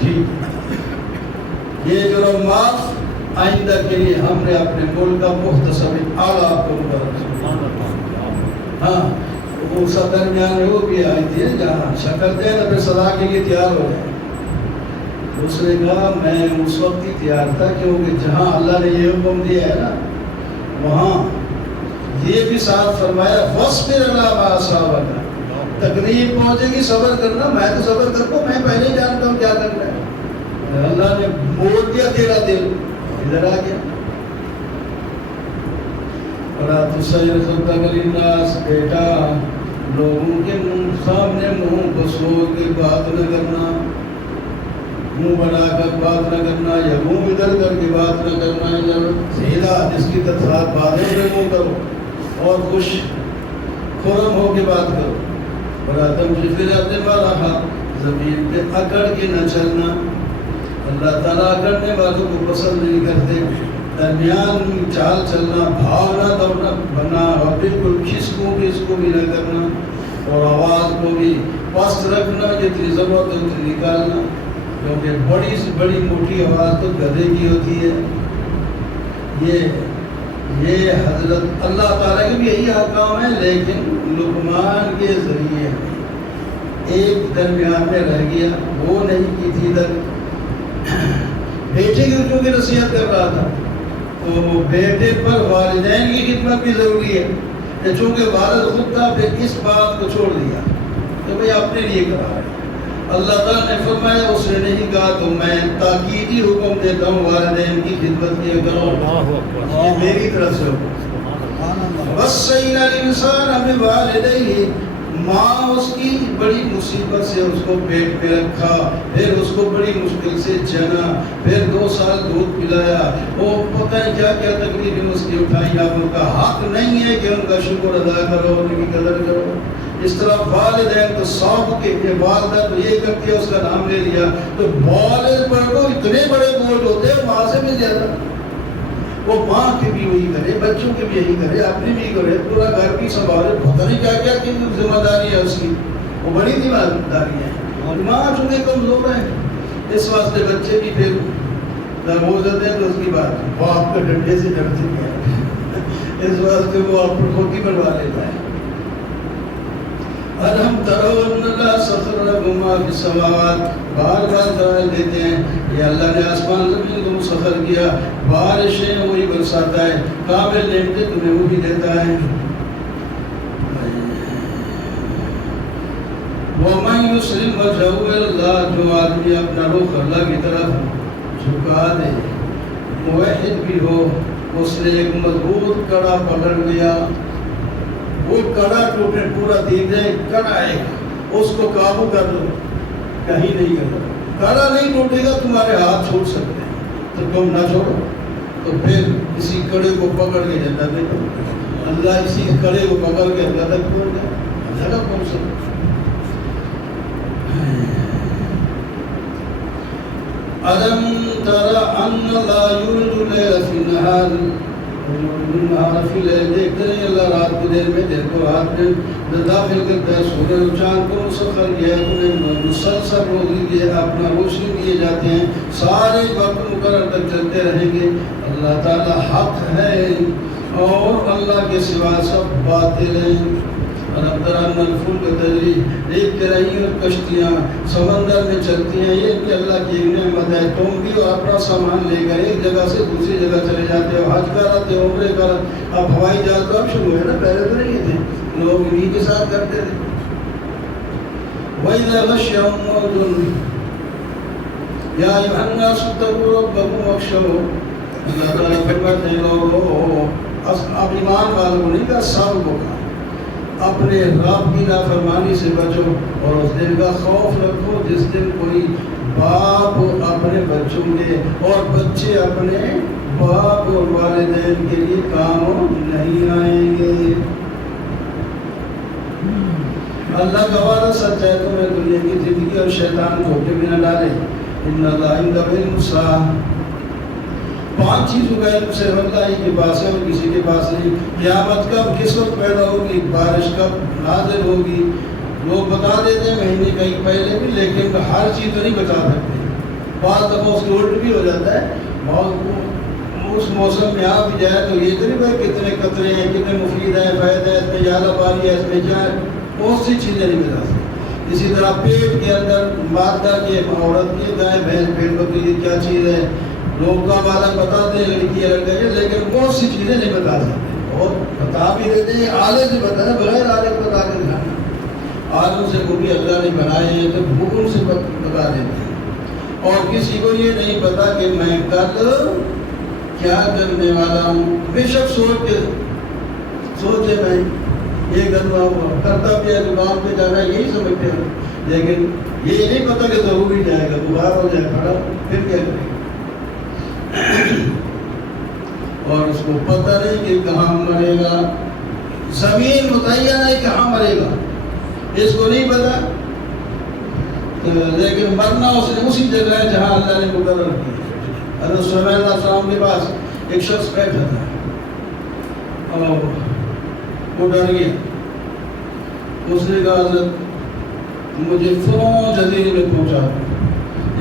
ٹھیک، یہ جرم معاف، آئندہ کے لیے ہم نے اپنے ملک کا محتسب اعلیٰ کو ہاں، وہ سب درمیان میں وہ بھی آئی تھی جہاں شکل دے نہ پھر سزا کے لیے تیار ہو جائے۔ اس نے کہا میں اس وقت ہی تیار تھا، کیونکہ جہاں اللہ نے یہ حکم دیا ہے نا، وہاں یہ بھی ساتھ فرمایا وَاصْبِرْ عَلَىٰ مَا أَصَابَكَ، تکلیف پہنچے گی صبر کرنا، میں تو صبر کرتا ہوں، میں پہلے جانتا ہوں کیا کرنا ہے۔ اللہ نے موڑ دیا تیرا دل، ادھر آ گیا۔ وَلَا تُصَيِّرْ خَدَّكَ لِلنَّاسِ، بیٹا لوگوں کے سامنے منہ بسو کے بات نہ کرنا، منہ بنا کر بات نہ کرنا، یا منہ ادھر کر کے بات نہ کرنا، یا سیدھا جس کی طرف باتوں پہ منہ کرو اور خوش خرم ہو کے بات کرو۔ اور آدم فکر آتے والا زمین پہ اکڑ کے نہ چلنا، اللہ تعالیٰ اکڑنے والوں کو پسند نہیں کرتے، درمیان چال چلنا، بھاگنا دوڑنا بننا، اور بالکل کھسکوں بھی نہ کرنا، اور آواز کو بھی پست رکھنا، جتنی ضرورت ہے اتنی نکالنا، کیونکہ بڑی سے بڑی موٹی آواز تو گدھے کی ہوتی ہے۔ یہ حضرت اللہ تعالیٰ کے بھی یہی احکام ہے، لیکن لقمان کے ذریعے ایک درمیان میں رہ گیا، وہ نہیں کی تھی بیٹے کی کیونکہ نصیحت کر رہا تھا، تو بیٹے پر والدین کی خدمت بھی ضروری ہے، چونکہ والد خود تھا، پھر اس بات کو چھوڑ دیا تو بھائی اپنے لیے کرا ہے۔ اللہ تعالیٰ نے فرمایا، اس نے نہیں کہا تو میں تاکیدی حکم دیتا ہوں والدین کی خدمت کیا کرو، یہ میری طرف سے حکم۔ وَصَّيْنَا الْإِنسَانَ بِوَالِدَيْهِ، ماں اس کی بڑی مصیبت سے اس کو پیٹ پہ رکھا، پھر اس کو بڑی مشکل سے جنا، پھر 2 سال دودھ پلایا، وہ پتہ ہے کیا کیا تکلیفیں اس کی اٹھائی۔ آپ ان کا حق نہیں ہے کہ ان کا شکر ادا کرو، ان کی قدر کرو۔ اس طرح والدین کو سونپ کے کہ والدہ تو یہ کرتی ہے، اس کا نام لے لیا، تو والد پر تو اتنے بڑے بوجھ ہوتے ہیں ماں سے بھی زیادہ۔ وہ ماں کے بھی وہی کرے، بچوں کے بھی یہی کرے، اپنی بھی کرے، پورا گھر بھی سنبھالے، پتہ نہیں کیا کیا کی ذمہ داری ہے اس کی، وہ بڑی ذمہ داری ہے۔ اور ماں چونکہ کمزور ہے، اس واسطے بچے بھی پھر ہو جاتے ہیں، تو اس کی بات باپ کے ڈنڈے سے ڈرتے ہیں، اس واسطے وہ آپ کو خود ہی بڑھوا لیتا ہے۔ الم ترو ان اللہ سخر لکم ما فی السماوات، بار بار دلائل دیتے ہیں یہ اللہ نے آسمان زمین کو مسخر کیا، بارشیں وہی برساتا ہے، کامل نعمتیں تمہیں وہی دیتا ہے۔ وَمَن يُسْلِمْ وَجْهَهُ إِلَى اللَّهِ، جو آدمی اپنا رخ اللہ کی طرف جھکا دے، موحد بھی ہو، اس نے ایک مضبوط کڑا پکڑ لیا، وہ کڑا ٹوٹے پورا دین ہے، کڑا ہے، اس کو قابو کر دو، کہیں نہیں کرو، کڑا نہیں ٹوٹے گا تمہارے ہاتھ چھوٹ سکتے ہیں تو تم نہ چھوڑو، تو پھر اسی کڑے کو پکڑ کے جنت میں پہنچو۔ اللہ اسی کڑے کو پکڑ کے اللہ تک پہنچ جائے، اللہ تک پہنچ سکتے۔ أَلَمْ تَرَ أَنَّ اللَّهَ يُولِجُ اللَّيْلَ فِي النَّهَارِ وَالنَّهَارَ فِي اللَّيْلِ، دیکھتے ہیں اللہ رات کو دن میں، دن کو رات میں داخل کرتا ہے، سورج اور چاند کو مسخر کیا ہے، تمہیں مسلسل روزی دیے، اپنا روشنی دیے جاتے ہیں، سارے وقت مقرر تک چلتے رہیں گے۔ اللہ تعالیٰ حق ہے اور اللہ کے سوا سب باطل ہیں۔ الم تر ان الفلک تجری، دیکھتے رہیے اور کشتیاں سمندر میں چلتی ہیں، یہ کہ اللہ کی ایک نعمت ہے۔ تم بھی اور اپنا سامان لے کر ایک جگہ سے دوسری جگہ چلے جاتے ہو، حج کر آتے ہو، عمرے کر، اب ہوائی جہاز تو اب شروع ہے نا، پہلے تو نہیں تھے، لوگ انہیں کے ساتھ کرتے تھے۔ وَإِذَا غَشِّيَهُم مَوْجٌ يَا أَيُّهَا النَّاسُ اتَّقُوا رَبَّكُمْ وَاخْشَوْا، اللہ تعالیٰ فرماتے ہیں لوگوں، اب ایمان والوں کو نہیں کہا، سب کو کہا اپنے رب کی نافرمانی سے بچو اور اس دن کا خوف رکھو جس دن کوئی باپ اپنے بچوں کے اور بچے اپنے باپ اور والدین کے لیے کام نہیں آئیں گے۔ اللہ کا وعدہ سچ ہے، تمہیں دنیا کی زندگی اور شیطان دھوکے میں نہ ڈالے۔ ان اللہ عنده علم الساعة، 5 چیزوں کا علم صرف اللہ ہی کے پاس ہے اور کسی کے پاس نہیں۔ قیامت کب کس وقت پیدا ہوگی، بارش کب نازل ہوگی، لوگ بتا دیتے ہیں مہینے کہیں پہلے بھی، لیکن ہر چیز تو نہیں بتا سکتے۔ بعض دفعہ اس کے الٹ بھی ہو جاتا ہے، اس موسم میں آ بھی جائے تو یہ تو نہیں بھائی کتنے قطرے ہیں، کتنے مفید ہیں، فائدہ ہے، اس میں زیادہ پانی ہے، اس میں کیا ہے، بہت سی چیزیں نہیں بتا سکتے۔ اسی طرح پیٹ کے اندر مادہ کے، عورت کے، گائے بھینس بھیڑ بکری کیا چیز ہے، لوگ کا بالک بتاتے ہیں، لڑکی ہے لڑکا ہے، لیکن بہت سی چیزیں نہیں بتا سکتے، اور بتا بھی دیتے ہیں آلے سے بتانا، بغیر آلے کو بتا کے دکھانا۔ آلوں سے کو بھی اللہ نے بنائے ہیں تو حکم سے بتا دیتے ہیں، اور کسی کو یہ نہیں پتا کہ میں کل کیا کرنے والا ہوں۔ بے شک سوچے میں یہ کرتا بھی ہے، دکان پہ جانا ہے، یہی سمجھتے ہیں، لیکن یہ نہیں پتا کہ ضروری جائے گا، دوبارہ ہو جائے کھڑا، پھر کیا کرے گا، اور اس کو پتہ نہیں کہ کہاں مرے گا، زمین متعین ہے کہاں مرے گا، اس کو نہیں پتا، لیکن مرنا اس نے اسی جگہ ہے جہاں اللہ نے مقرر کیا۔ حضرت سلیمان علیہ السلام کے پاس ایک شخص بیٹھا تھا اور وہ ڈر گیا، اس نے کہا حضرت مجھے فلاں جزیرے میں پہنچا،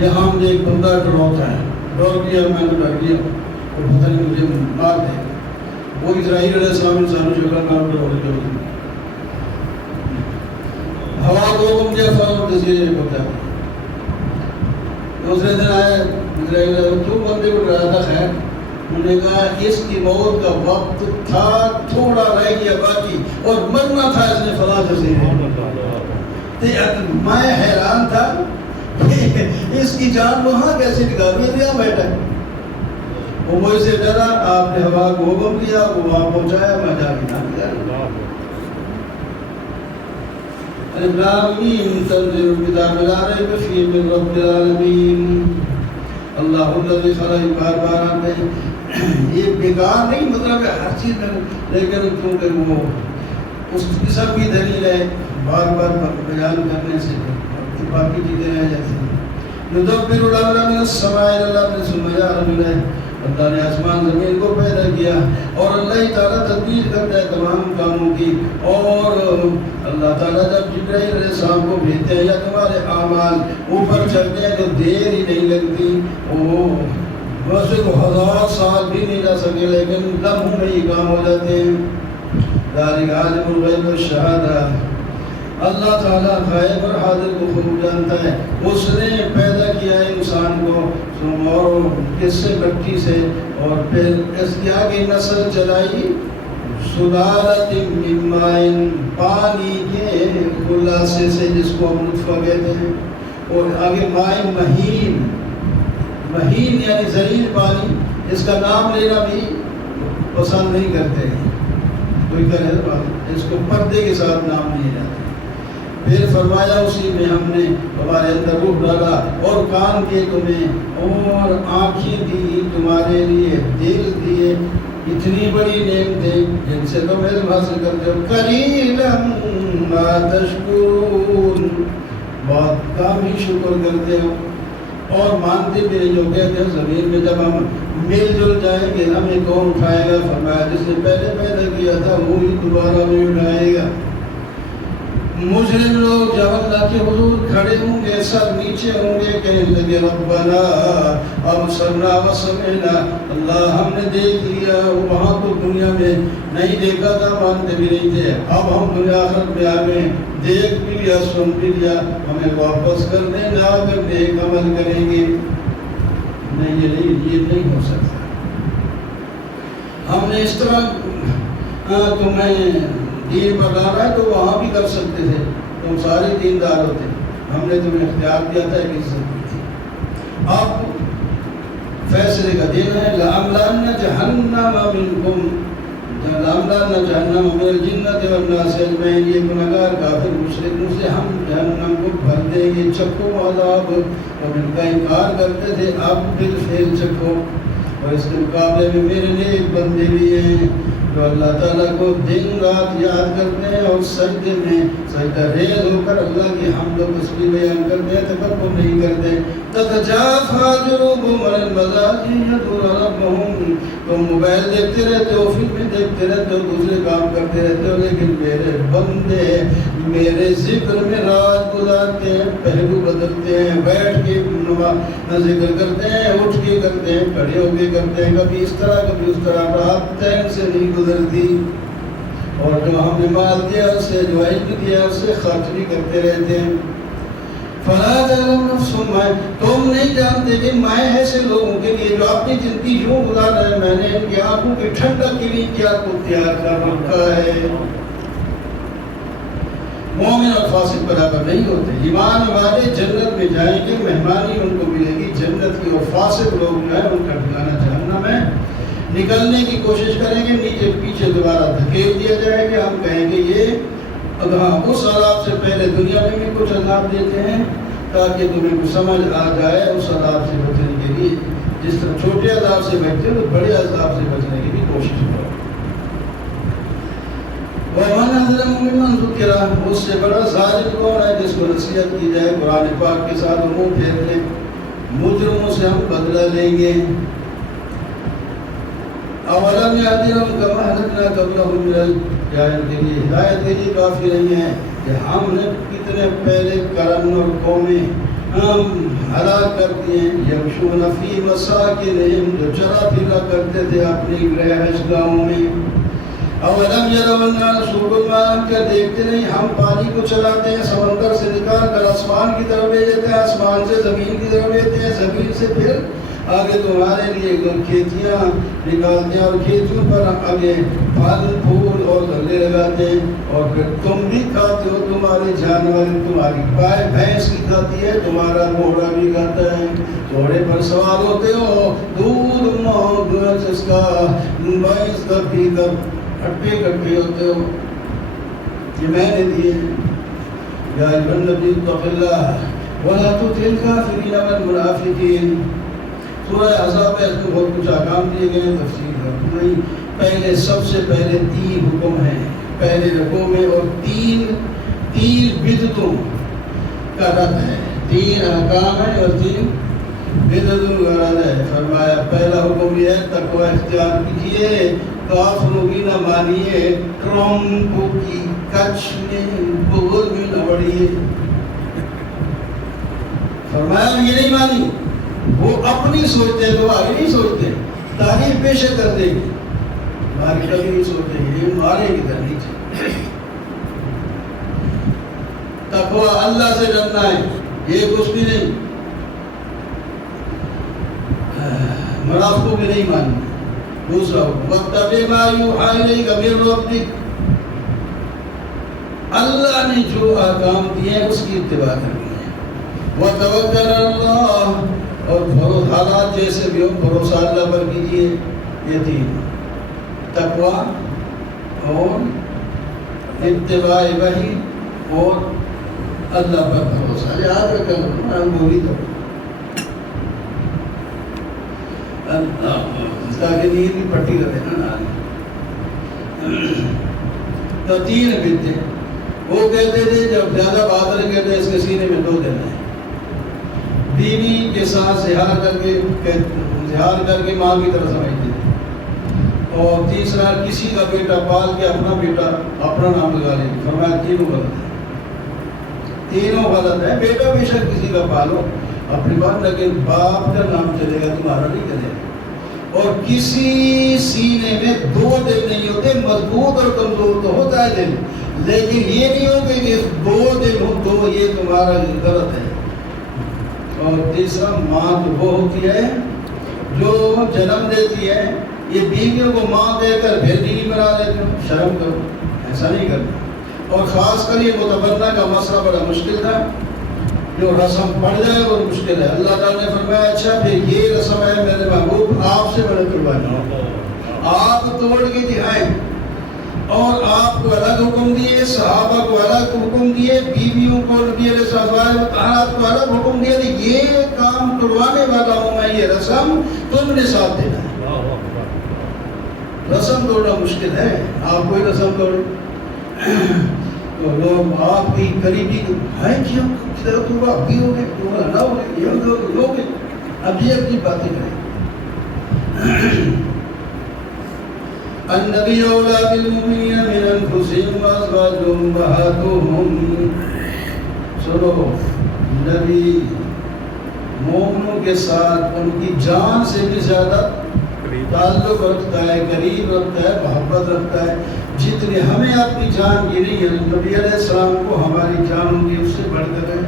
یہاں مجھے ایک بندہ ڈراتا ہے، ڈر گیا، میں ڈر گیا اور پتہ نہیں مجھے مار دے۔ وہ اسرائیل علیہ السلام انسانوں جو کرنا ڈر ہوا کو مجھے فلاں جزیرے میں پہنچا۔ دوسرے دن آئے اسرائیل جو بندے کو ڈرایا تھا، خیر انہوں نے کہا اس کی موت کا وقت تھا، تھوڑا رہ گیا باقی، اور مرنا تھا اس نے فلاں جزیرے میں۔ میں حیران تھا اس کی جان وہاں کیسے نکالی، یہاں بیٹھا ہے۔ وہ مجھ سے ڈرا، آپ نے ہوا کو حکم دیا، وہ وہاں پہنچایا، میں جا کے نہ کیا۔ العالمین تنزیل الکتاب لا ریب فیہ من رب العالمین، اللہ الذی خلق، بار بار آتے ہیں، یہ بیکار نہیں، مطلب ہے ہر چیز میں، لیکن کیونکہ وہ اس قسم کی دلیل ہے، بار بار بیان کرنے سے باقی چیزیں رہ جاتی ہیں۔ یدبر الامر من السماء الی الارض ثم یعلم، اللہ نے آسمان زمین کو پیدا کیا اور اللہ تعالیٰ تدبیر کرتا ہے تمام کاموں کی، اور اللہ تعالیٰ جب جبرائیل علیہ السلام کو بھیجتے ہیں یا تمہارے اعمال اوپر چلتے ہیں تو دیر ہی نہیں لگتی، وہ ویسے تو 1000 سال بھی نہیں جا سکے لیکن لمحوں میں ہی کام ہو جاتے ہیں۔ ذالک عالم الغیب والشہادہ، اللہ تعالیٰ غائب اور حاضر کو خوب جانتا ہے. اس نے پیدا کیا ہے انسان کو اور کس سے مٹی سے, اور پھر اس کی آگے نسل چلائی سلالت من ماء, پانی کے خلاصے سے جس کو ہم نطفہ کہتے ہیں, اور آگے ماء مہین, مہین یعنی ذلیل پانی. اس کا نام لینا بھی پسند نہیں کرتے کوئی کرے, اس کو پردے کے ساتھ نام نہیں جاتا. پھر فرمایا اسی میں ہم نے ہمارے اندر روح ڈالا اور کان دیے تمہیں اور آنکھیں دی تمہارے لیے, دل دیے. اتنی بڑی نعمتیں جن سے تم علم حاصل کرتے ہو. قلیلا ما تشکرون, بہت کم ہی شکر کرتے ہو اور مانتے بھی جو کہتے ہیں. زمین میں جب ہم مل جل جائیں گے ہمیں کون اٹھائے گا؟ فرمایا جس نے پہلے پیدا کیا تھا وہی دوبارہ بھی اٹھائے گا. مجرم لوگ جب اللہ کے حضور کھڑے ہوں گے, سر نیچے ہوں گے, کہنے لگے ربنا ابصرنا وسمعنا, اللہ ہم نے دیکھ لیا. وہاں تو دنیا میں نہیں دیکھا تھا, مانتے بھی نہیں تھے. اب ہم دنیا آخرت میں آ گئے, دیکھ بھی لیا, سن بھی لیا, ہمیں واپس کر دیں نہ کر دیں, ایک عمل کریں گے. نہیں یہ نہیں ہو سکتا. ہم نے اس طرح تمہیں دین پر لانا ہے تو وہاں بھی کر سکتے تھے, تم سارے دیندار ہوتے. ہم نے تمہیں اختیار دیا تھا, ایک عزت دی تھی. اب فیصلے کا دن ہے. لَأَمْلَأَنَّ جَهَنَّمَ مِنْكُمْ لَأَمْلَأَنَّ جَهَنَّمَ مِنَ الْجِنَّةِ وَالنَّاسِ أَجْمَعِينَ. یہ گناہگار کافر مشرکوں سے ہم جہنم کو بھر دیں گے. چکھو عذاب, اور ان کا انکار کرتے تھے, اب بالفعل چکھو. اور اس کے مقابلے میں میرے نیک بندے بھی ہیں جو اللہ تعالیٰ کو دن رات یاد کرتے ہیں اور سجدے میں سجدہ ریز ہو کر اللہ کی حمد و تسبیح بیان کرتے ہیں, تکبر نہیں کرتے. تتجافى جنوبهم عن المضاجع يدعون ربهم. تم موبائل دیکھتے رہتے ہو, فلمیں دیکھتے رہتے ہو, دوسرے کام کرتے رہتے ہو, لیکن میرے بندے میرے ذکر میں رات گزارتے ہیں, پہلو بدلتے ہیں, بیٹھ کے ذکر کرتے ہیں, اٹھ کے کرتے ہیں, کھڑے ہو کے کرتے ہیں, کبھی اس طرح کبھی اس طرح. رات چین سے نہیں گزرتی. اور جو ہم نے مال دیا اسے, جو علم دیا اسے خرچ بھی کرتے رہتے ہیں. فلا تعلم نفس ما, تم نہیں جانتے کہ میں ایسے لوگوں کے لیے جو اپنی زندگی یوں گزار رہے ہیں, میں نے ان کی آنکھوں کی ٹھنڈک کے لیے کیا کو تیار کر رکھا ہے. مومن اور فاسق برابر نہیں ہوتے. ایمان والے جنت میں جائیں گے, مہمانی ان کو ملے گی جنت کی, اور فاسق لوگ جو ہے ان کا ٹھکانہ جہنم ہے. نکلنے کی کوشش کریں گے, نیچے پیچھے دوبارہ دھکیل دیا جائے گا. ہم کہیں گے یہ اس عذاب سے پہلے دنیا میں بھی کچھ عذاب دیتے ہیں تاکہ تمہیں کچھ سمجھ آ جائے اس عذاب سے بچنے کے لیے. جس طرح چھوٹے عذاب سے بچتے تو بڑے عذاب سے بچنے کی بھی کوشش کرو. وَمَنْ أَظْلَمُ مِمَّنْ ذُكِّرَ, اس سے بڑا ظالم کون ہے جس کو نصیحت کی جائے قرآن پاک کے ساتھ منہ پھیر لیں. مجرموں سے ہم بدلہ لیں گے. اولم یأتہم کما اہلکنا قبلہم من الجاہلین, ہدایت کے لیے کافی نہیں ہے کہ ہم نے کتنے پہلے قرن اور قومیں ہم ہلاک کر دیے. یمشون فی مساکنہم, جو چرا پھرا کرتے تھے اپنی رہائش گاہوں میں. اولم یروا انا نسوق الماء, کیا دیکھتے نہیں ہم پانی کو چلاتے ہیں سمندر سے نکال کر آسمان کی طرف لے جاتے ہیں, آسمان سے زمین کی طرف لیتے ہیں, زمین سے پھر آگے تمہارے لیے کھیتیاں نکالتے ہیں اور کھیتیوں پر آگے پھل پھول اور گلے لگاتے ہیں, اور پھر تم بھی کھاتے ہو, تمہارے جانور, تمہاری گائے بھینس بھی کھاتی ہے, تمہارا گھوڑا بھی کھاتا ہے. گھوڑے پر سوار ہوتے ہو, دودھ مانگ جس کا باعث کا پی کر ہٹے کٹے ہوتے ہو, یہ میں نے دیے. یا ایھا النبی اتق اللہ ولا تطع الکافرین والمنافقین. سورہ احزاب میں اس میں بہت کچھ احکام دیے گئے ہیں, تفصیل نہیں. پہلے سب سے پہلے 3 حکم ہیں پہلے رکوع میں, اور 3 بدعتوں کا رد ہے. 3 احکام ہیں اور 3 بدعتوں کا رد ہے. فرمایا پہلا حکم یہ ہے تقوی اختیار کیجیے, کافروں کی نہ مانیے, ٹرمپ کی کچھ میں بغل میں نہ بڑھیے. فرمایا یہ نہیں مانی, وہ اپنی سوچتے ہیں, تمہاری نہیں سوچتے. تعریف پیش کر دیں گے, ہماری کبھی نہیں سوچیں گے, یہ مارے گی در نیچے. تقوی اللہ سے ڈرنا ہے، یہ کچھ بھی نہیں، منافقوں بھی نہیں ماننا۔ دوسرا وَاتَّبِعْ مَا يُوحَىٰ إِلَيْكَ مِن رَّبِّكَ، اللہ نے جو احکام دیے ہیں اس کی اتباع کرنی ہے۔ وَتَوَكَّلْ عَلَى اللَّهِ، اور حالات جیسے بھی ہو بھروسہ اللہ پر کیجیے۔ یہ تین، تقوی اور اتباع وحی اور اللہ پر بھروسہ، یاد رکھا وہی تو تاکہ نیند بھی پٹی رہے نا۔ تو تین بنتے وہ کہتے تھے جب زیادہ بہادر کہتے اس کے سینے میں 2 دینا ہے، بیوی کے ساتھ زہار کر کے ماں کی طرح سمجھتے تھے، اور تیسرا کسی کا بیٹا پال کے اپنا بیٹا اپنا نام لگا لے، فرمایا تینوں غلط ہے، تینوں غلط ہے۔ بیٹا بے شک کسی کا پالو اپنی بات، لیکن باپ کا نام چلے گا تمہارا نہیں چلے گا۔ اور کسی سینے میں 2 دل نہیں ہوتے، مضبوط اور کمزور تو ہوتا ہے دل، لیکن یہ نہیں ہوگا کہ 2 دل ہو تو یہ تمہارا غلط ہے۔ اور تیسرا ماں تو وہ ہوتی ہے جو جنم دیتی ہے، یہ بیویوں کو ماں دے کر پھر بیوی بنا دیتے ہو، شرم کرو، ایسا نہیں کرنا۔ اور خاص کر یہ متبنہ کا مسئلہ بڑا مشکل تھا، جو رسم پڑ جائے وہ مشکل ہے۔ اللہ تعالیٰ نے فرمایا اچھا پھر یہ رسم ہے میرے محبوب آپ سے بڑے قربانی، آپ توڑ کے دکھائیں، اور آپ کو الگ حکم دیے، صحابہ کو الگ حکم دیے، بیویوں کو نبی علیہ السلام کو الگ حکم دیا کہ یہ کام کروانے والا ہوں میں، یہ رسم تم نے ساتھ دینا ہے۔ رسم توڑنا مشکل ہے، آپ کوئی رسم توڑے تو لوگ آپ کی قریبی ہیں کیا تو ابھی ہو گئے نہ ہو گئے یہ لوگ اب یہ اپنی باتیں کریں۔ النبی اولیٰ بالمؤمنین من انفسہم وازواجہم امہاتہم، سنو نبی مومنوں کے ساتھ ان کی جان سے بھی زیادہ تعلق رکھتا ہے، قریب رکھتا ہے، محبت رکھتا ہے، جتنی ہمیں اپنی جان کی نہیں ہے۔ نبی علیہ السلام کو ہماری جان ان کی اس سے بڑھ کر ہے،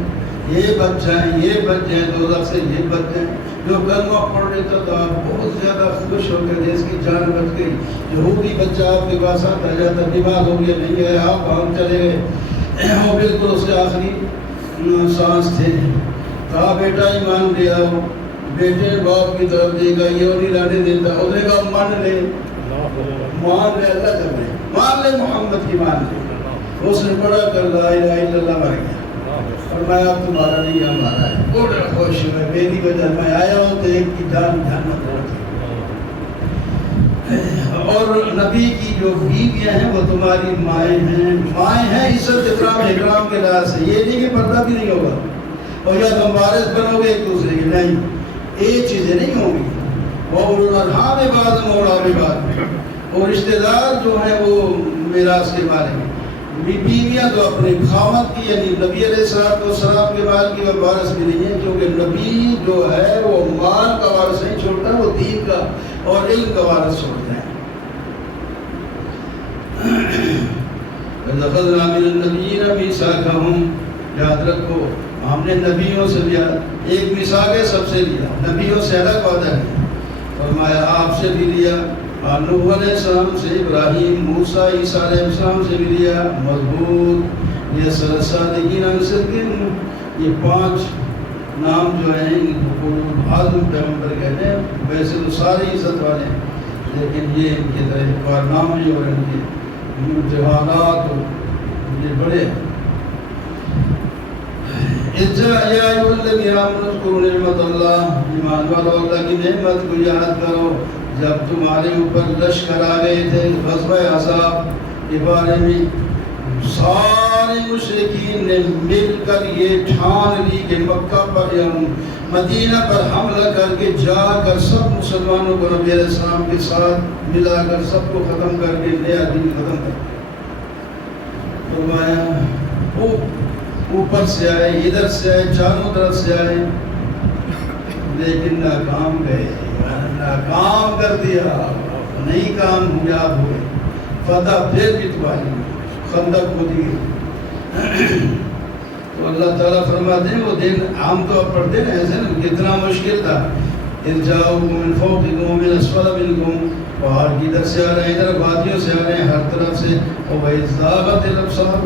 یہ بچ جائیں دوزخ سے، یہ بچ جائیں۔ جو کلمہ پڑھ لیتا تو آپ بہت زیادہ خوش ہو گئے تھے، اس کی جان بچ گئی۔ یہودی بچہ آپ کے پاس آتا جاتا، بیمار ہو گیا، نہیں ہے آپ ہم چلے گئے، وہ بالکل اس کے آخری سانس تھے، کہا بیٹا ایمان لے آؤ، بیٹے باپ کی طرف دے گا، یہ نہیں لانے دیتا، اس نے کہا مان لے اللہ کر لے، مان لے محمد کی مان لے۔ اس نے پڑھا کر لا الہ الا اللہ مر گیا، اور میں اب تمہارا نہیں ہمارا ہے، بڑا خوش ہے، میری وجہ میں آیا ہوں تو ایک کی جان جہنم ہوتی۔ اور نبی کی جو بیویاں ہیں وہ تمہاری مائیں ہیں عزت اکرام کے لحاظ سے، یہ نہیں کہ پردہ بھی نہیں ہوگا اور یا تم وارث بنو گے ایک دوسرے کی، نہیں، یہ چیزیں نہیں ہوں گی۔ وہ الارحام بعض مولا بعض، اور رشتہ دار جو ہیں وہ میراث کے بارے میں، بیویاں تو اپنے خاوند کی یعنی نبی علیہ السلام کے مال کی وارث بھی نہیں ہے، کیونکہ نبی جو ہے وہ مال کا وارث نہیں چھوڑتا، وہ دین کا اور علم کا وارث چھوڑتا ہے۔ وَأَخَذْنَا مِنَ النَّبِيِّينَ مِيثَاقَهُمْ، یاد رکھو ہم نے نبیوں سے لیا، ایک میثاق ہے سب سے لیا، نبیوں سے الگ وعدہ ہے، فرمایا آپ سے بھی لیا، نوح علیہ السلام سے، ابراہیم، موسیٰ، عیسیٰ علیہ السلام سے بھی لیا، مضبوط یہ صادقین صدقین، یہ 5 نام جو ہیں اعظم پیغمبر کہتے ہیں، ویسے تو سارے عزت والے ہیں لیکن یہ ان کے طرح کارنامے اور ان کے امتحانات یہ بڑے ہیں۔ نعمت اللہ، ایمان والو اللہ کی نعمت کو یاد کرو جب تمہارے اوپر لشکر آ گئے تھے غزوہ احزاب کے بارے میں، سارے مشرکین نے مل کر یہ ٹھان لی کہ مکہ پر یا مدینہ پر حملہ کر کے جا کر سب مسلمانوں کو نبی علیہ السلام کے ساتھ ملا کر سب کو ختم کر کے نیا دین ختم کر کے فرمایا اوپر سے آئے، ادھر سے آئے، چاروں طرف سے آئے، لیکن ناکام گئے، ناکام کر دیا، نہیں کامیاب ہوئے، فتح پھر بھی تمہاری خندق کو دی۔ تو اللہ تعالیٰ فرماتے ہیں وہ دن عام طور پر دن ایسے نا کتنا مشکل تھا. ارجاؤکم من فوقکم ومن اسفل منکم, پہاڑ کی ادھر سے آ رہے ہیں, ادھر وادیوں سے آ رہے ہیں, ہر طرف سے. وَإِذْ زَاغَتِ الْأَبْصَارُ,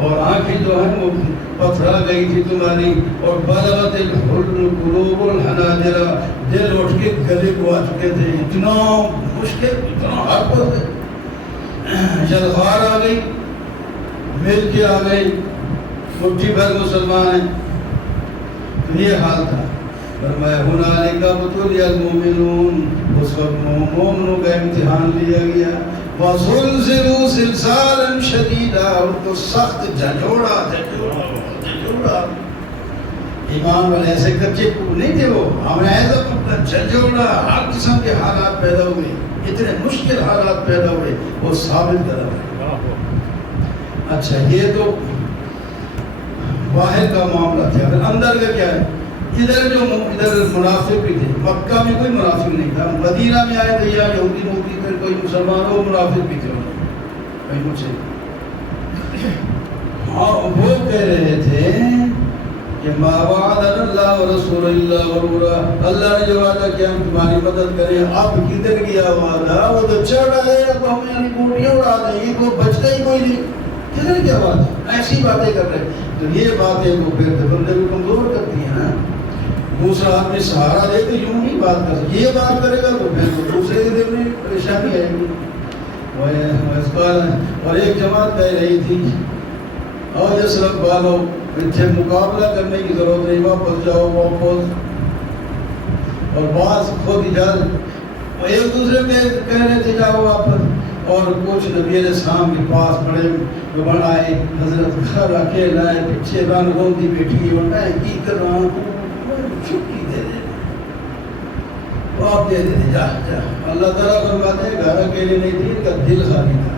اور آنکھیں جو ہیں وہ پتھرا گئی تھی تمہاری. اور بَلَغَتِ الْقُلُوبُ الْحَنَاجِرَ, دل اٹھ کے گلے کو آ چکے تھے. اتنا مشکل, اتنا ہر پر جلغار آ گئی, مل کے آ گئی, مٹھی بھر مسلمان ہیں. تو یہ حال تھا. فرمایا ہنالک ابتلی المؤمنون, اس وقت مومنوں کا امتحان لیا گیا. وزلزلوا زلزالا شدیدا, ان کو سخت جھنجھوڑا. ایمان والے ایسے کچے کو نہیں تھے, وہ ہمیں ایسا اپنا جھنجھوڑا, ہر قسم کے حالات پیدا ہوئے, اتنے مشکل حالات پیدا ہوئے, وہ ثابت کر رہے. اچھا یہ تو باہر کا معاملہ تھا. اگر اندر کا کیا ہے, ادھر منافق بھی تھے. مکہ میں کوئی منافق نہیں تھا, مدینہ میں آئے تھے یا یہودی موتی تھے, کوئی مسلمان ہو, منافق بھی تھے. بھائی مجھ سے ہاں وہ کہہ رہے تھے کہ ما وعدنا اللہ ورسول اللہ غرورا, اللہ نے جو وعدہ کیا ہم تمہاری مدد کریں. اب کدھر گیا وعدہ, وہ تو چڑھ رہے, اب ہم یعنی گوٹیاں اڑا دیں, کو بچتا ہی کوئی نہیں. کدھر گیا وعدہ, ایسی باتیں کر رہے. تو یہ باتیں وہ پھر بندے کو کمزور کرتی ہیں نا. دوسرا آدمی سہارا دے تو یوں نہیں بات کر سکتے, یہ بات کرے گا تو پھر دوسرے کے دل میں پریشانی آئے گی. اور ایک جماعت کہہ رہی تھی اور یہ صرف بالو اتنے مقابلہ کرنے کی ضرورت نہیں, واپس جاؤ واپس. اور بعض خود اجازت ایک دوسرے کہہ رہے تھے جاؤ واپس. اور کچھ نبی علیہ السلام کے پاس بڑے بڑھائے, حضرت گھر اکیلا ہے, پیچھے رن روندی بیٹھی ہے, میں کی کر رہا ہوں, چھٹی دے دے, آپ دے دے, جا جا. اللہ تعالیٰ فرماتے ہیں گھر اکیلے نہیں تھی, ان کا دل خالی تھا,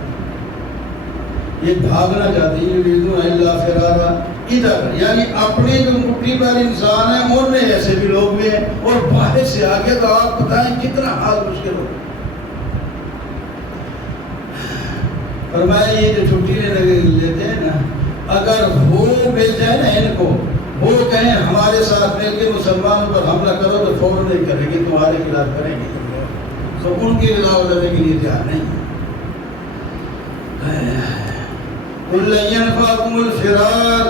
یہ بھاگنا چاہتی ہے. یریدون الا فرارا, ادھر یعنی اپنے جو مٹھی پر انسان ہیں ان میں ایسے بھی لوگ بھی ہیں, اور باہر سے آگے تو آپ بتائیں کتنا حال مشکل ہو. فرمایا یہ جو چھٹی لیتے ہیں نا, اگر وہ بھیج جائے نا ان کو, وہ کہیں ہمارے ساتھ مل کے مسلمانوں پر حملہ کرو, تو فوراً نہیں کریں گے, تمہارے خلاف کریں گے. تو ان کے خلاف لڑنے کے لیے تیار نہیں. قُلْ لَنْ يَنْفَعَكُمُ الْفِرَارُ,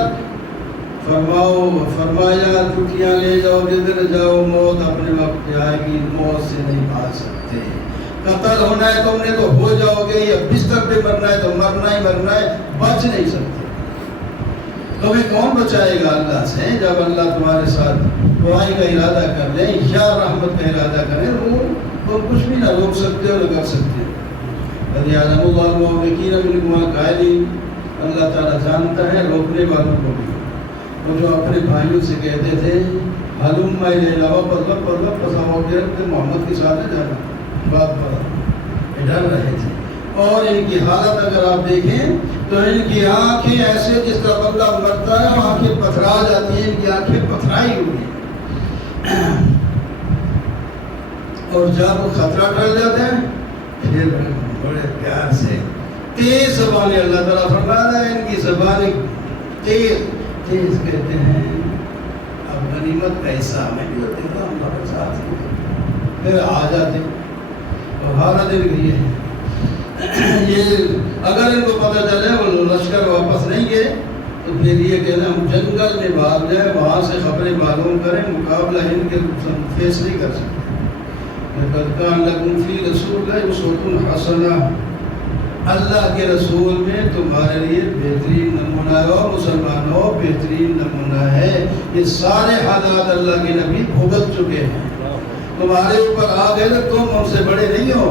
فرمایا چھٹیاں لے جاؤ, جدھر جاؤ, موت اپنے وقت پہ آئے گی, موت سے نہیں بھاگ سکتے. قتل ہونا ہے تم نے تو ہو جاؤ گے, یا بستر پہ مرنا ہے تو مرنا ہی مرنا ہے, بچ نہیں سکتے. تمہیں کون بچائے گا اللہ سے, جب اللہ تمہارے ساتھ دعائی کا ارادہ کر لیں یا رحمت کا ارادہ کریں, وہ تم کچھ بھی نہ روک سکتے اور نہ کر سکتے. قد یعلم اللہ المعوقین منکم والقائلین, اللہ تعالیٰ جانتا ہے روکنے والوں کو بھی. وہ جو اپنے بھائیوں سے کہتے تھے حلم الینا واپس محمد کے ساتھ جانا, بات پر ڈر رہے تھے. اور ان کی حالت اگر آپ دیکھیں تو ان کی آنکھیں ایسے جس کا بندہ مرتا ہے آنکھیں پتھرا جاتی ہیں, ان کی آنکھیں پتھرائی ہوئی ہیں. اور جب وہ خطرہ ٹل جاتے ہیں پھر بڑے پیار سے تیز زبانیں, اللہ تعالیٰ فرماتا ہے ان کی زبانیں تیز تیز کہتے ہیں اب غنیمت کا حصہ ہمیں بھی ہوتے ہیں, ہم ہمارے ساتھ پھر آ جاتے. اور حالت ان کی ہے یہ, اگر ان کو پتہ چلے وہ لشکر واپس نہیں گئے تو پھر یہ کہنا ہم جنگل میں بھاگ جائیں, وہاں سے خبریں معلوم کریں, مقابلہ ان کے فیس نہیں کر سکتے. لَقَدْ كَانَ لَكُمْ فِي رَسُولِ اللَّهِ أُسْوَةٌ حَسَنَةٌ, اللہ کے رسول میں تمہارے لیے بہترین نمونہ ہے, اور مسلمانوں بہترین نمونہ ہے. یہ سارے حالات اللہ کے نبی بھگت چکے ہیں. تمہارے اوپر آ گئے تو تم ان سے بڑے نہیں ہو.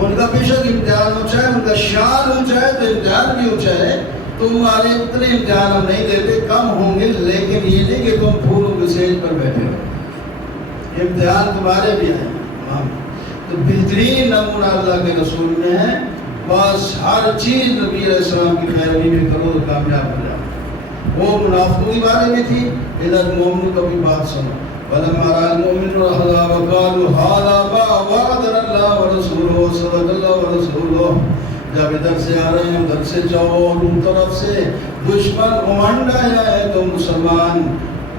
ان کا بے شک امتحان اونچا ہے, ان کا شان اونچا ہے تو امتحان بھی اونچا ہے. تمہارے اتنے امتحان ہم نہیں دیتے, کم ہوں گے, لیکن یہ نہیں کہ تم پھولوں کے سیج پر بیٹھے ہو. امتحان تمہارے بھی ہیں. تو بہترین نمونہ اللہ کے رسول میں ہے. بس ہر چیز نبی علیہ السلام کی پیروی میں کرو تو کامیاب ہو جاؤ. وہ منافقوں کی بارے میں تھی, ادھر مومنوں کا بھی بات سنو. فَلَمَّا رَأَى الْمُؤْمِنُونَ الْأَحْزَابَ قَالُوا هَٰذَا مَا وَعَدَنَا اللَّهُ وَرَسُولُهُ وَصَدَقَ اللَّهُ وَرَسُولُهُ. جب ادھر سے آ رہے ہیں ادھر سے جاؤ اور ان طرف سے دشمن امنڈ آیا ہے تو مسلمان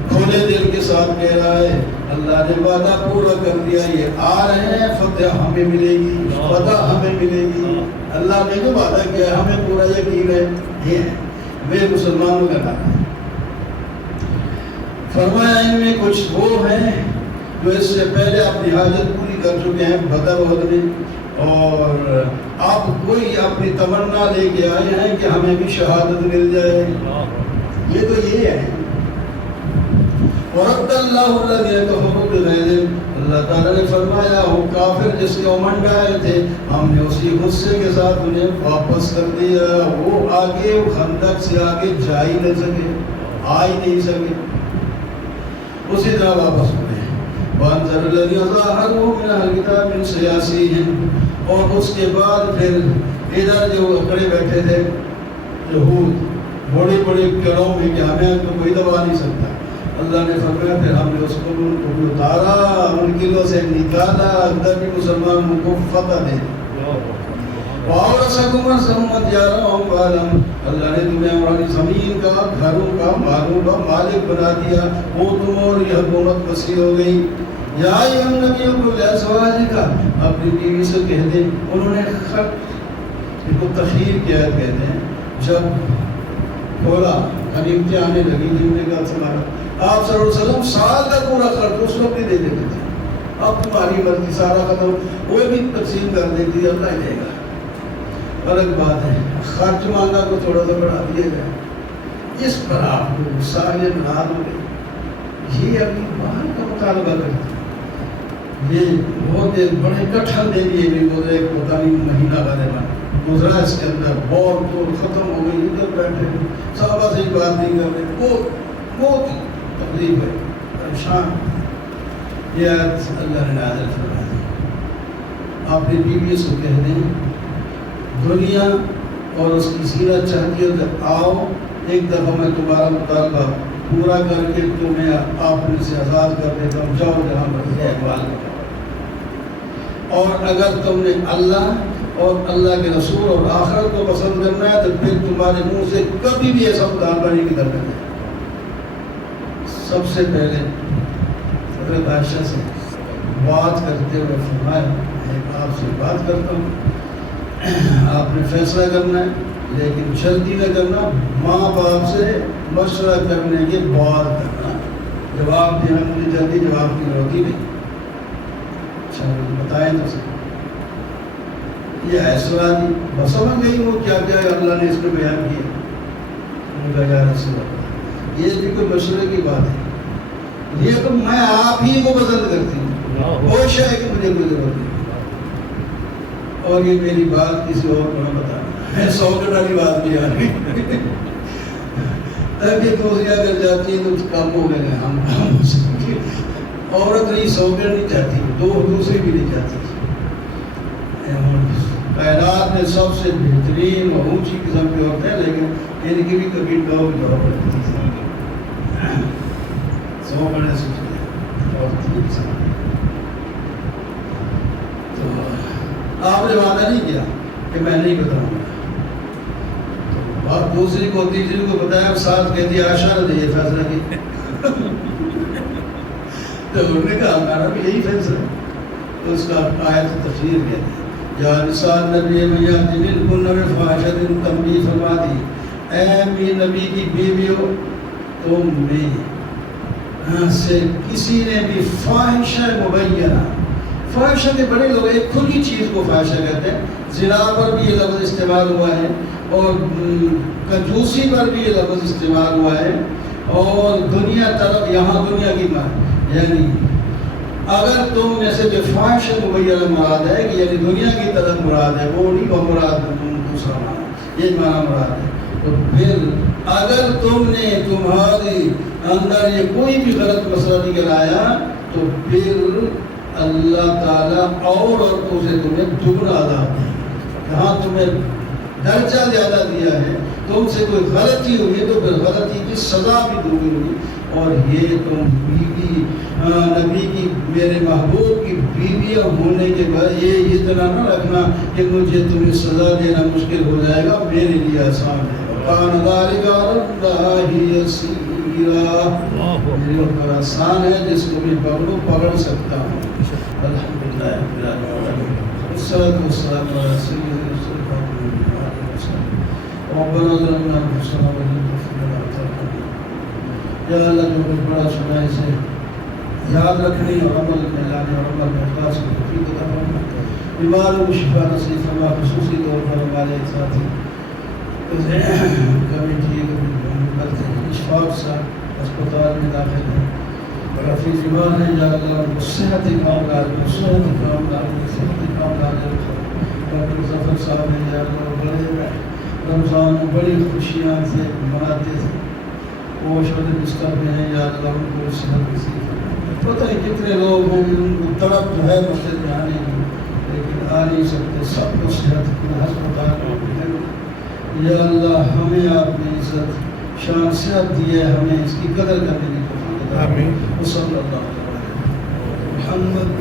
کھلے دل کے ساتھ کہہ رہا ہے اللہ نے وعدہ پورا کر دیا، یہ آ رہے ہیں فتح ہمیں ملے گی، فتح ہمیں ملے گی، اللہ نے جو وعدہ کیا ہے ہمیں پورا یقین ہے۔ یہ ہے وہ مسلمانوں کا نام ہے۔ فرمایا ان میں کچھ وہ ہیں جو اس سے پہلے اپنی حاجت پوری کر چکے ہیں بدر وغیرہ میں، اور اب کوئی اپنی تمنا لے کے آئے ہیں کہ ہمیں بھی شہادت مل جائے۔ یہ تو یہ ہے۔ وَرَدَّ اللَّهُ الَّذِينَ كَفَرُوا بِغَيْظِهِمْ، اللہ تعالیٰ نے فرمایا وہ کافر جس کے امنڈ آئے تھے ہم نے اسی غصے کے ساتھ انہیں واپس کر دیا، وہ آگے خندق سے آگے جا ہی نہیں سکے، آ ہی نہیں سکے، اسی طرح واپس ہوئے۔ وَأَنزَلَ الَّذِينَ ظَاهَرُوهُم مِّنْ أَهْلِ الْكِتَابِ مِنْ صَيَاصِيهِمْ، اور اس کے بعد پھر ادھر جو اکڑے بیٹھے تھے یہود بڑے بڑے گڑوں میں کہ ہمیں تو کوئی دبا نہیں سکتا، اللہ نے فرمایا پھر ہم نے اس کو ان کو اتارا، ان قلعوں سے نکالا، اندر بھی مسلمان ان کو فتح دے دی۔ وَأَوْرَثَكُمْ أَرْضَهُمْ وَدِيَارَهُمْ وَأَهْلَهُمْ، اللہ نے تمہیں ہماری زمین کا، گھروں کا، مالوں کا مالک بنا دیا، وہ تم اور یہ حکومت وسیع ہو گئی۔ یا ایھا النبی قل لأزواجک، اپنی بیوی سے کہہ دیں، انہوں نے خط ان کو تخیر کی عہد کہتے ہیں، جب کھولا غنیمتیں آنے لگی جن نے کہا تمہارا آپ صلی اللہ علیہ وسلم سال کا پورا خرچ اس وقت بھی دے دیتے تھے، اب تمہاری مرضی سارا ختم، وہ بھی تقسیم کر دیتی، اللہ ہی دے گا۔ الگ بات ہے خرچ مانگا کو تھوڑا سا بڑھا دیا جائے، اس پر آپ کو سارے ناراض ہو گئے، یہ ابھی باہر کا مطالبہ کرتے ہیں، یہ بہت بڑے کٹھن دے دیے بھی بولے پتہ نہیں مہینہ غالباً گزرا اس کے اندر، بور تو ختم ہو گئی، ادھر بیٹھے صحابہ سے بات نہیں کر رہے، بہت تکلیف ہے، پریشان۔ یہ اللہ نے نازل فرما دی، اپنی بیوی سے کہہ دیں دنیا اور اس کی زینت چاہتی ہے تو آؤ ایک دفعہ میں تمہارا مطالبہ پورا کر کے تمہیں آپ سے آزاد کر دیتا ہوں، جاؤ جہاں مرضی اقبال کرو، اور اگر تم نے اللہ اور اللہ کے رسول اور آخرت کو پسند کرنا ہے تو پھر تمہارے منہ سے کبھی بھی ایسا مطالبہ نہیں نکلتا ہے۔ سب سے پہلے حضرت عائشہ سے بات کرتے ہوئے فرمایا میں آپ سے بات کرتا ہوں، آپ نے فیصلہ کرنا ہے لیکن جلدی نہ کرنا، ماں باپ سے مشورہ کرنے کے بعد کرنا، جواب دینا مجھے جلدی جواب کی ضرورت ہی نہیں، اچھا بتائیں تو صحیح۔ یہ ایسا دی بس سمجھ گئی وہ کیا کیا اللہ نے اس میں بیان کیا، ان کا یا رسول اللہ یہ بھی کوئی مشورے کی بات ہے، یہ تو میں آپ ہی کو پسند کرتی ہوں، ہوش ہے کہ مجھے کوئی ضرورت نہیں، اور یہ میری بات کسی اور کو نہ بتانا ہے، سوگن والی بات بھی آ رہی تاکہ دوسری اگر جاتی ہے تو کام ہو گئے ہم عورت نہیں سوگن نہیں چاہتی، دوسری بھی نہیں چاہتی۔ کائنات میں سب سے بہترین اور اونچی قسم کی عورتیں ہیں، لیکن ان کی بھی کبھی ڈاؤ پڑتی ہے، سوگن ہے تو آپ نے وعدہ نہیں کیا کہ میں نہیں بتاؤں گا، اور دوسری کو تیسری کو بتایا، ساتھ کہتی عائشہ نے یہ فیصلہ کی تو انہوں نے کہا ہمارا بھی یہی فیصلہ ہے، تو اس کا آیت تفسیر کہتی ہے یا نساء النبی من یأتی منکن بفاحشۃ تنبیہ فرما دی، اے میرے نبی کی بیویوں تم میں سے کسی نے بھی فاحشہ مبینہ، فاحشہ کے بڑے لوگ ایک کھلی چیز کو فاحشہ کہتے ہیں، زنا پر بھی یہ لفظ استعمال ہوا ہے اور کنجوسی پر بھی یہ لفظ استعمال ہوا ہے، اور دنیا طلب یہاں دنیا کی بات، یعنی اگر تم میں سے فاحش مبینہ مراد ہے کہ یعنی دنیا کی طلب مراد ہے، وہ نہیں وہ مراد دوسرا معنی، یہ معنی مراد ہے، تو پھر اگر تم نے تمہاری اندر یہ کوئی بھی غلط مسئلہ نکل آیا تو پھر اللہ تعالیٰ اور عورتوں سے تمہیں دگنا عذاب دے گا، جہاں تمہیں درجہ زیادہ دیا ہے، تم سے کوئی غلطی ہوئی تو پھر غلطی کی سزا بھی دو گی، اور یہ تم بیوی نبی کی میرے محبوب کی بیویاں ہونے کے بعد یہ اتنا نہ رکھنا کہ مجھے تمہیں سزا دینا مشکل ہو جائے گا، میرے لیے آسان ہے۔ وَكَانَ ذَلِكَ عَلَى اللَّهِ يَسِيرًا، میرے اوپر آسان ہے، جس کو میں پکڑ سکتا ہوں۔ الحمدللہ رب العالمین، والصلاة والسلام علی سیدنا رسول اللہ ربنا ظلمنا انفسنا وإن لم تغفر لنا وترحمنا۔ یا اللہ، جو کچھ بڑا سنا اسے یاد رکھنے اور عمل میں لانے اور عمل میں اخلاص کی توفیق عطا فرما۔ بیماروں کو شفا نصیب فرما، خصوصی طور پر ہمارے ساتھی کمیٹی اشفاق صاحب اسپتال میں داخل ہیں، کافی بیمار ہیں، یا اللہ ان کو صحت کاملہ دے، صحت کاملہ دے، صحت کاملہ دے۔ ڈاکٹر ظفر صاحب نے یا اللہ بڑے رمضان بڑی خوشیاں سے مناتے تھے، وہ شہد بستر میں ہیں، یا اللہ ان کو صحت نصیب فرما۔ پتہ نہیں کتنے لوگ ہیں ان کو تڑپ جو ہے مسجد میں آنے کی، لیکن آ نہیں سکتے، سب کو صحت ہسپتال میں۔ یا اللہ ہمیں آپ نے عزت شان صحت دی ہے، ہمیں اس کی قدر کرنے کی توفیق عطا فرما۔ آمین۔ صلی اللہ علیہ وسلم محمد